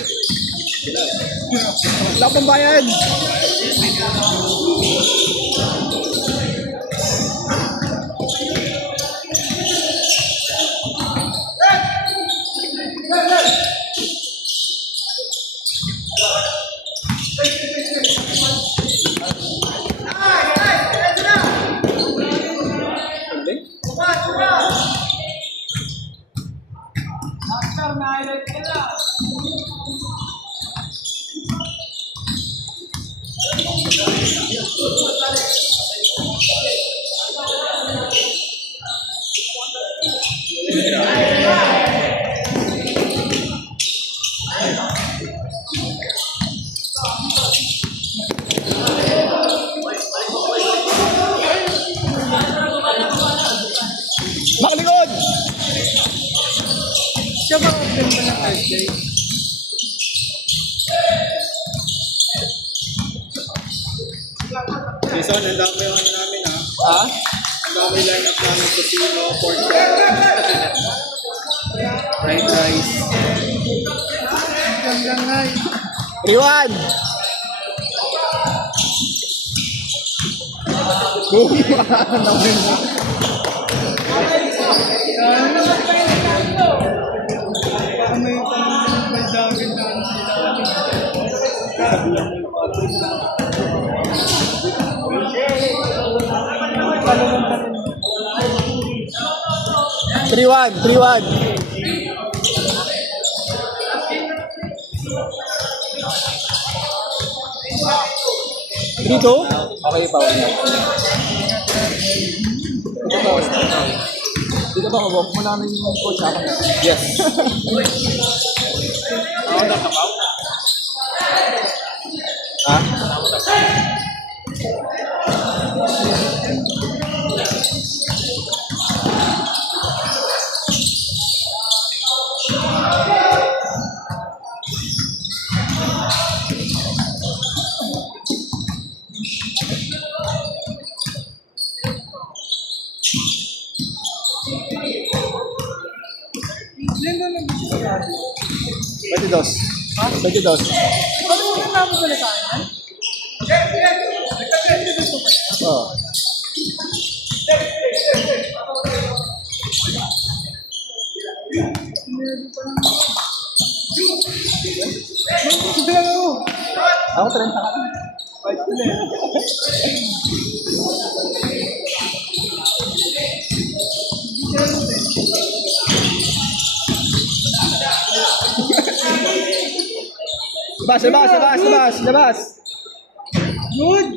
Wala pang bayad. Siya ba kapten ba ng Thursday? Jason, ang dami yung ano namin ha. Ha? Ang dami lineup namin sa Sino, pork chop, fried rice. Ganda nga eh. 3-1! Parang may dagin na ano sila. 3-1, 3-1. Dito? Okay, Paul. Dito ba? Dito ba ako? Mo namin yung coach ako. Yes. Ako na kapaw. Ha? Lindo na gusto ko yan. 22. 22. Ano yung namin pala sa akin? Oo. Gusto lang ako. Ako 30 ka lang. Labas, labas, labas, labas, labas. Good!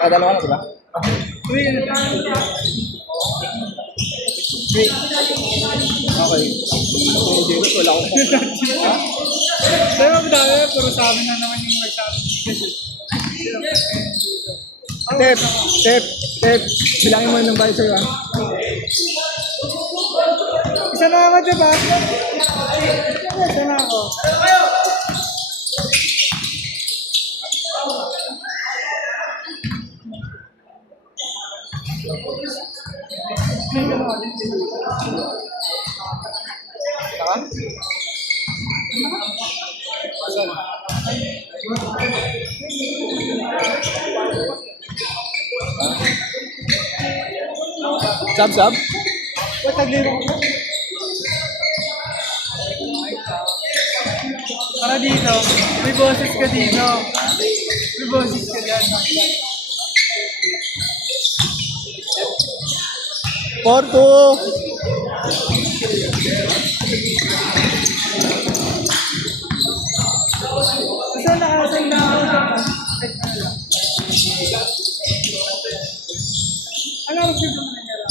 Ah, dalawa na, diba? Uy, ano tayo? Okay. Dito, wala akong Pero madami, puro sa amin na naman yung magsabi. Step, step, step. Bilangin mo ng bayad sa'yo, ha? Isa na ako, diba? Isa na ako. Saka? Sab, sab? Ba't nagliro ko? Para dito, may boses ka dito. May boses ka dyan. 4-2. Saan nakasal na ako dyan? Ano ang sino mo nangyara?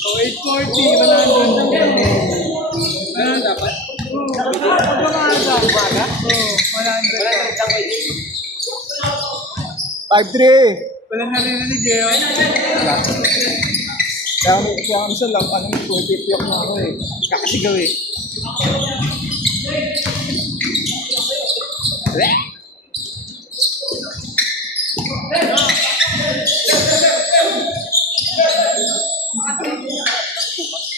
Oh, 840, 100. Ano dapat? Pag umaga. Umaga? Oo, 100. 5-3. Wala narinig eh. Oh. Kaya kami sa lang, ano yung 250 ako na ako eh. Kakasigaw eh.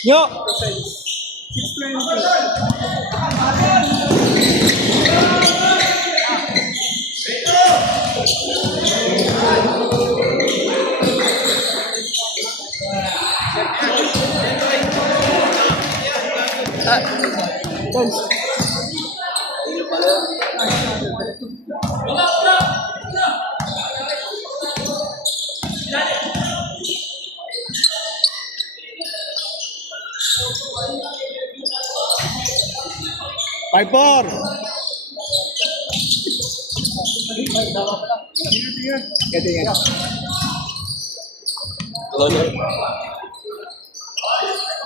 Nyo! 620. Tons. Five four. Ito yan.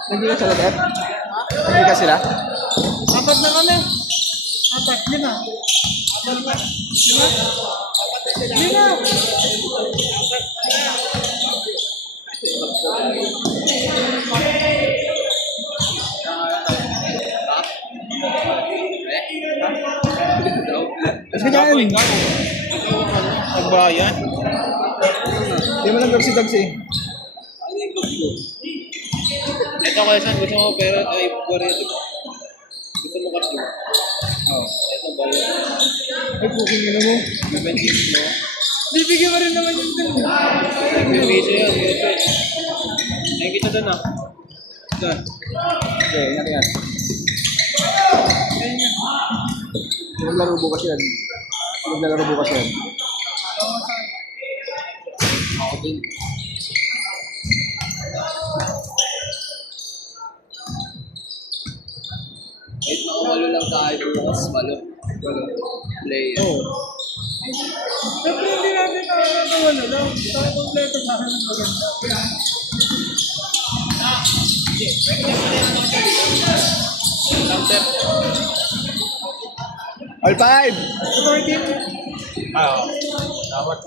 Nandito ka sa lagat? Nandito ka sila? Apat na kami. Apat, 5. 5? 5? 5? 5? Kasi dyan. Pagbayan. Hindi mo lang dagsi-dagsi. Ito ko saan gusto mo pero ay Korea diba? Gusto mo kasi. Oh. Ito ba yun? Ay, cooking nila mo. Benchis mo. Bibigyan mo rin naman yung dun. Nag-video yan. Ay kita doon ah. Doon. Okay, ingat yan. Maglaro bukas yan. Maglalaro bukas yan. Ako din. Wait, makawalo lang tayo bukas. Walo. Player. Oo. Siyempre hindi natin nakakawala lang. Saka kompleto sa akin ang maganda. Counter. All five! Supporting. Ah. Tawad.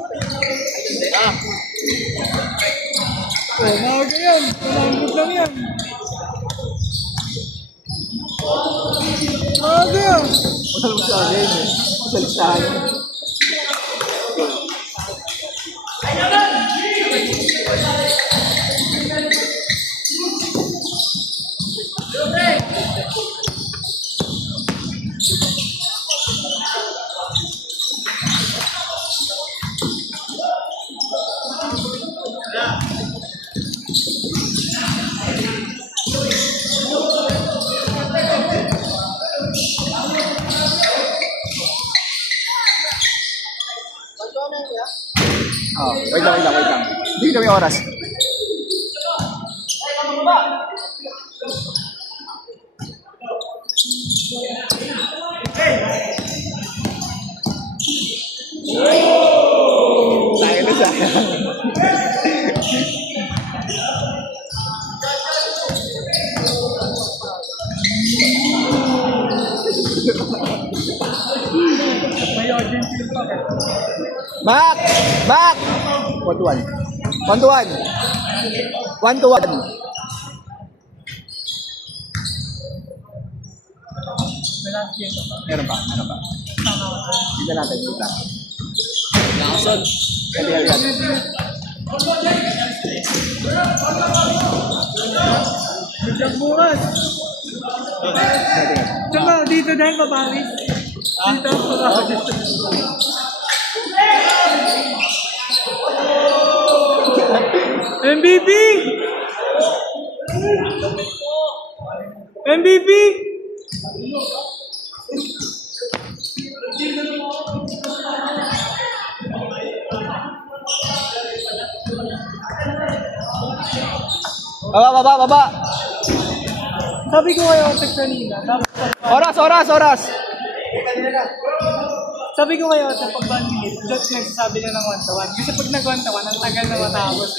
Ah. Oh, maaga yan. Malambot lang yan. Maaga yan. Wala mo sa akin. Sa listahan. Oh, wait lang. Hindi kami oras. Tayo na sa May audience yung pa. Back! Back! 1-1. 1-1. 1-1. Meron pa. Hindi natin. Dito. Nakasod. Hali. Bigyan bukas. Tsaka dito dahil paparis. Dito paparis. MVP! MVP! Baba. Sabi ko kayo Otek kanina. Oras. Sabi ko kayo Otek pag 1 minute, dot nagsasabi na ng 1-1. Kasi pag nag-1-1, ang tagal na matapos.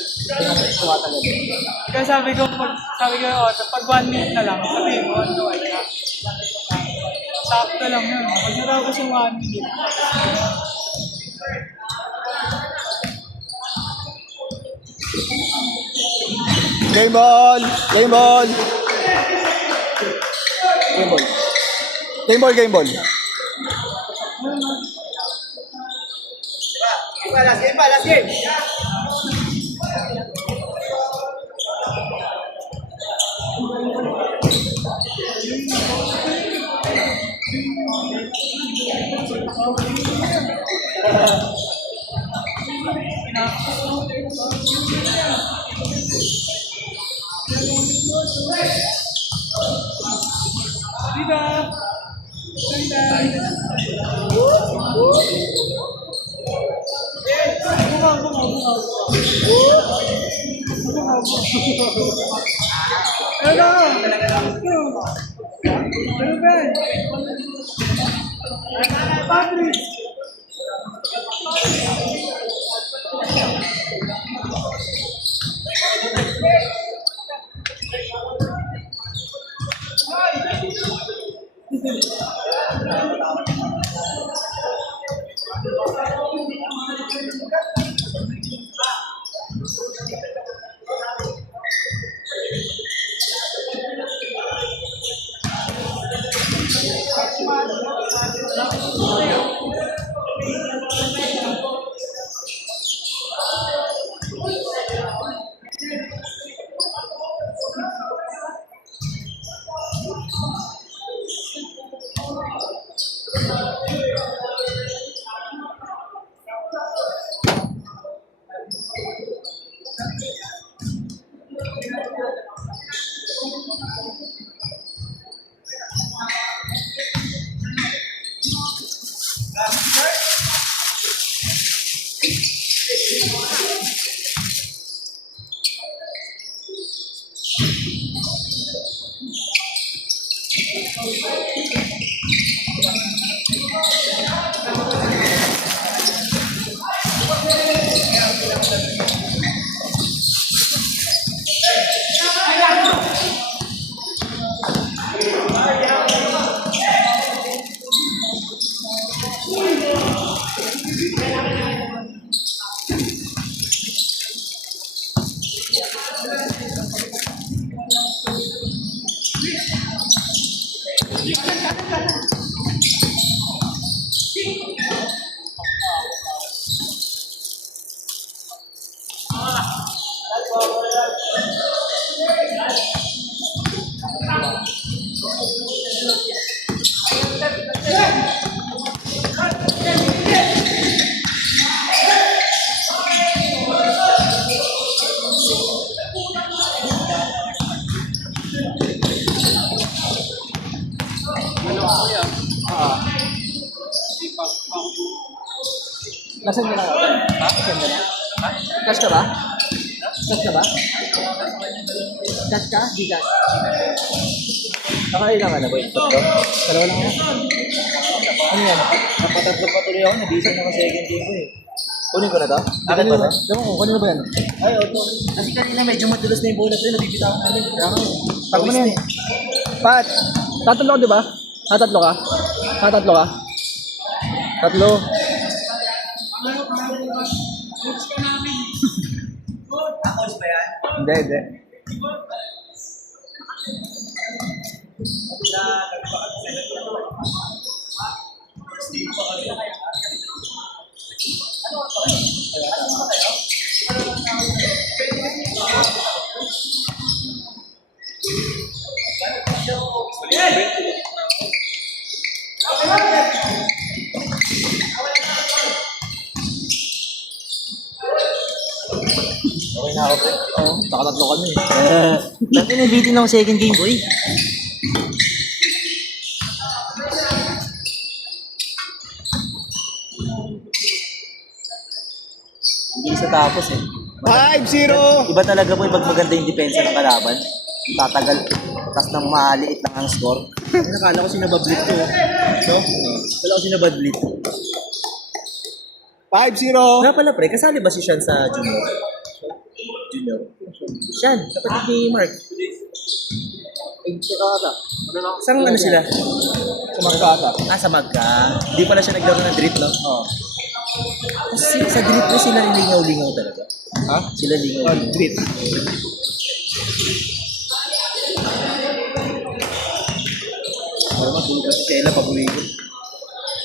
Kaya sabi ko Otek, pag 1 minute na lang, sabihin mo 1-1 na. Sakto lang yun. Pag natapos yung 1 minute. Game ball. Last game. Nasaan ka na? Ha? Nasaan ka na? Ha? Cash ka ba? Cash ka ba? Cash ka? Di cash. Nakailan ka na ba yung tatlo? Dalawa lang ako. Ano yan? Napatatlo pa tuloy ako. Nabisa na ka second game ko eh. Kunin ko na to? Akin ba to? Ewan ko, kunin na ba yan? Ay, oto. Kasi kanina medyo matulos na yung bonus rin. Nabibitaw ko namin. Pag mo na yan. Pat, tatatlo ka diba? Tatatlo ka? Tatatlo ka? Tatlo. Hindi, hindi. Okay na ako, pre. Oo, nakatatlo kami. Dati nabitin ako second game ko eh. Hindi sa tapos eh. 5-0! Iba talaga po pag maganda yung depensa ng kalaban. Tatagal. Tapos nang maliit lang ang score. Nakala ko sinabablit to. No? Nakala ko sinabablit. 5-0! Nga pala pre, kasali ba si Sean sa junior? Junior? Sean, kapatid ni Mark. Saan ano sila? Sa Magkata. Sa Magka. Hindi pala siya naglaro ng drip, no? Oo. Kasi sa drip na sila lingaw-lingaw talaga. Ha? Sila lingaw-lingaw. Drip. Para matulog kasi si Ella paborito.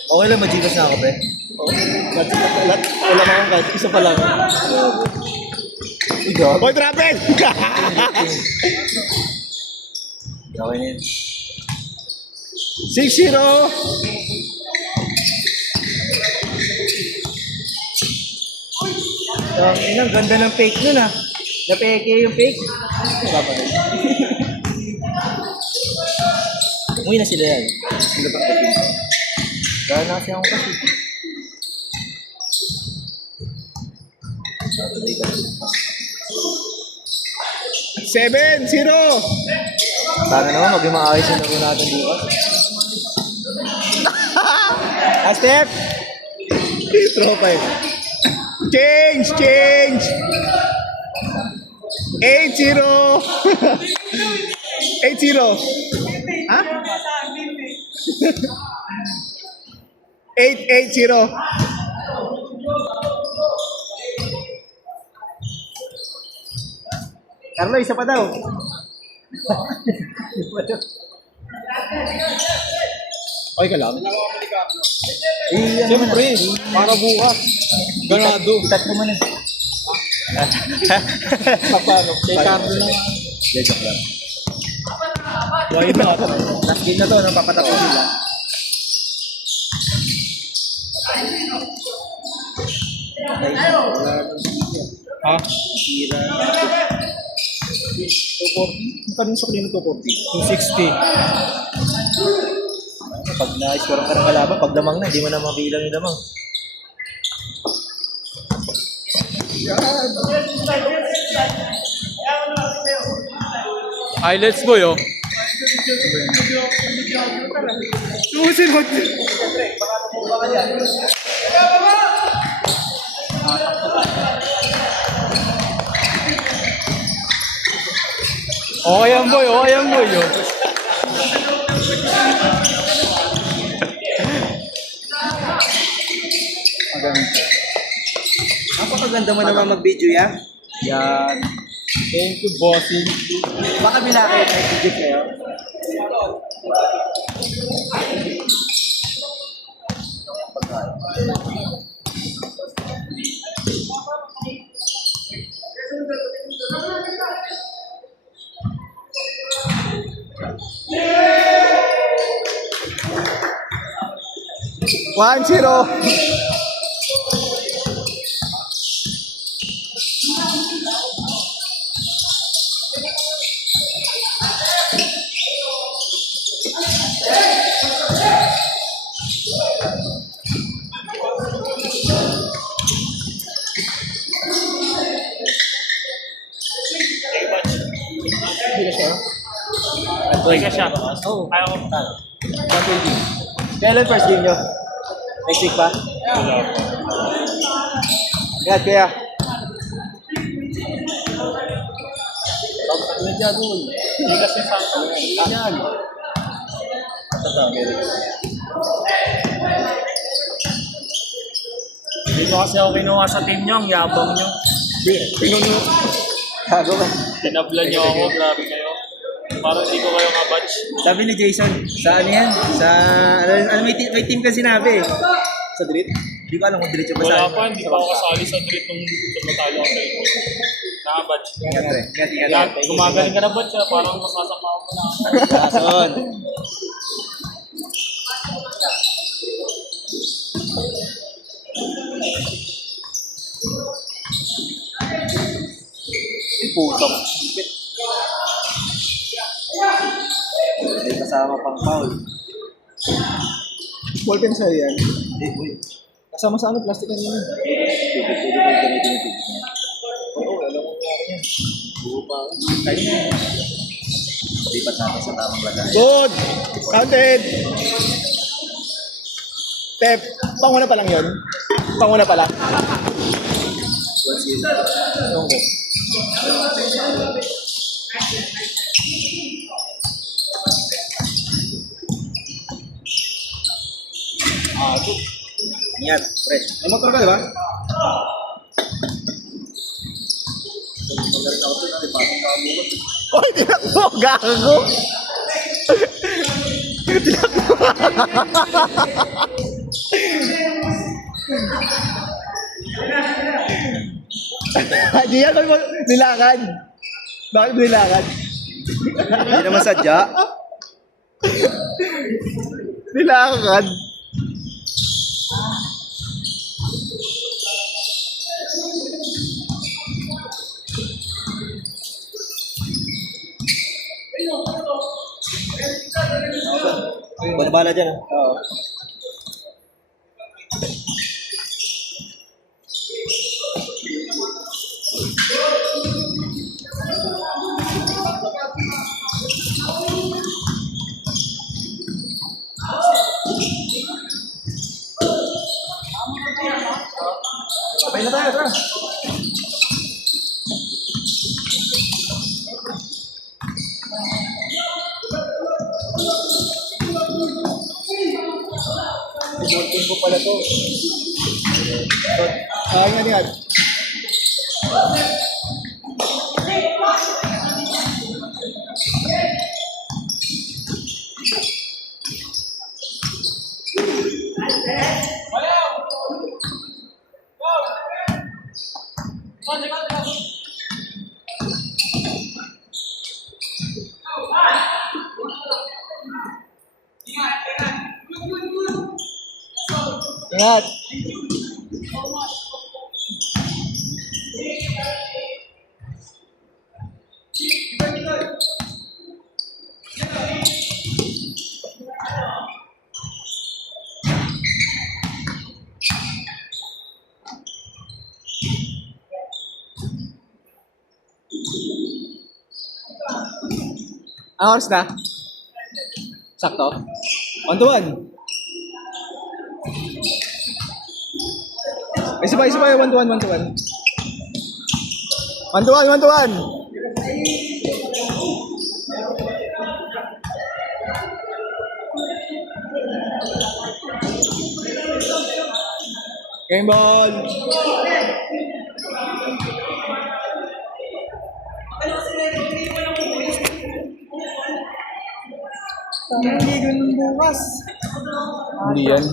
Okay lang, mag-Gcash na ako, pre. Wala na akong kahit isa pa lang. Ikaw? Boy, traffic! Okay na yun. 6-0! Ang ganda ng fake nun ah. Napeke yung fake. Umuwi na sila yan. Sila pa kapit. Gaya na kasi akong kasi. Saturday kasi. 7-0! Sana naman maging maayos yung laro natin dito. Step! Tropa eh. Change! Change! 8-0! 8-0! Ha? 8-0! Carlo, isa pa daw. Okay ka lang? Siyempre, Para bukas. Ganado. itat mo man eh. Paano? Kay Carlo na. Joke lang. Why not? Last game na to, no? Papatapos sila. Ha? Sira. 240? Magkano sa kanina 240? 260. Pag na-score ka ng kalaban, pag damang na, hindi mo na mabilang yung damang. Highlights boy, oh. Susunod! Okay yan boy, okay yan boy, oh. Napakaganda mo naman mag-video yan. Yan. Thank you, bossing. Baka binakay na video kayo. One, zero. Teka siya. Oo. Kaya ko. 120. Kailan first game nyo? Next week pa? Wala pa. Ingat, kaya. Pagpatuloy dyan, uy. Hindi kasi sakto. Yan. Hindi ko kasi ako kinuha sa team nyo. Ang yabang nyo. Pinuno. Gago ka. Tinabla nyo ako. Grabe kayo. Parang hindi ko kayo kabatch. Sabi ni Jason, sa ano yan? Sa, may team ka sinabi eh. Sa Drit? Hindi ko alam kung Drit yung Wala basahin. pa. Hindi pa ako kasali sa trip nung tumatalo ako sa inyo. Nakabatch. Ingat, pre. Ingat, ingat. Yan, gumagaling ka na batch. Parang masasama ko na. Rason. Putok. May kasama pang foul. Ball pen sa'yo yan. Hindi, uy. Kasama sa ano, plastic kanina. Tubig mo yung gamitin yung tubig niya. Oo, alam mo nga yan. Buo pa ako. Tayo na. Lipat natin sa tamang lagay. Good! Counted! Tep, panguna pa lang yun. Panguna pa lang. Once in. Okay. Ingat, pre. May motor ka, di ba? Oy, tinakbo! Gago! Tinakbo! Di yan, bakit mo nilakad? Bakit mo nilakad? Hindi naman sadya. Nilakad? Wala bala dyan, ah. Oo. Sabay na tayo, tara. Ibulpin ko pala to. Ingat, ingat. Ingat. Ang oras na? Sakto? 1 to 1. Isa pa, 1 to 1, 1 to 1. 1 to 1, 1 to 1. Game ball. Hindi ganun bukas. Hindi yan.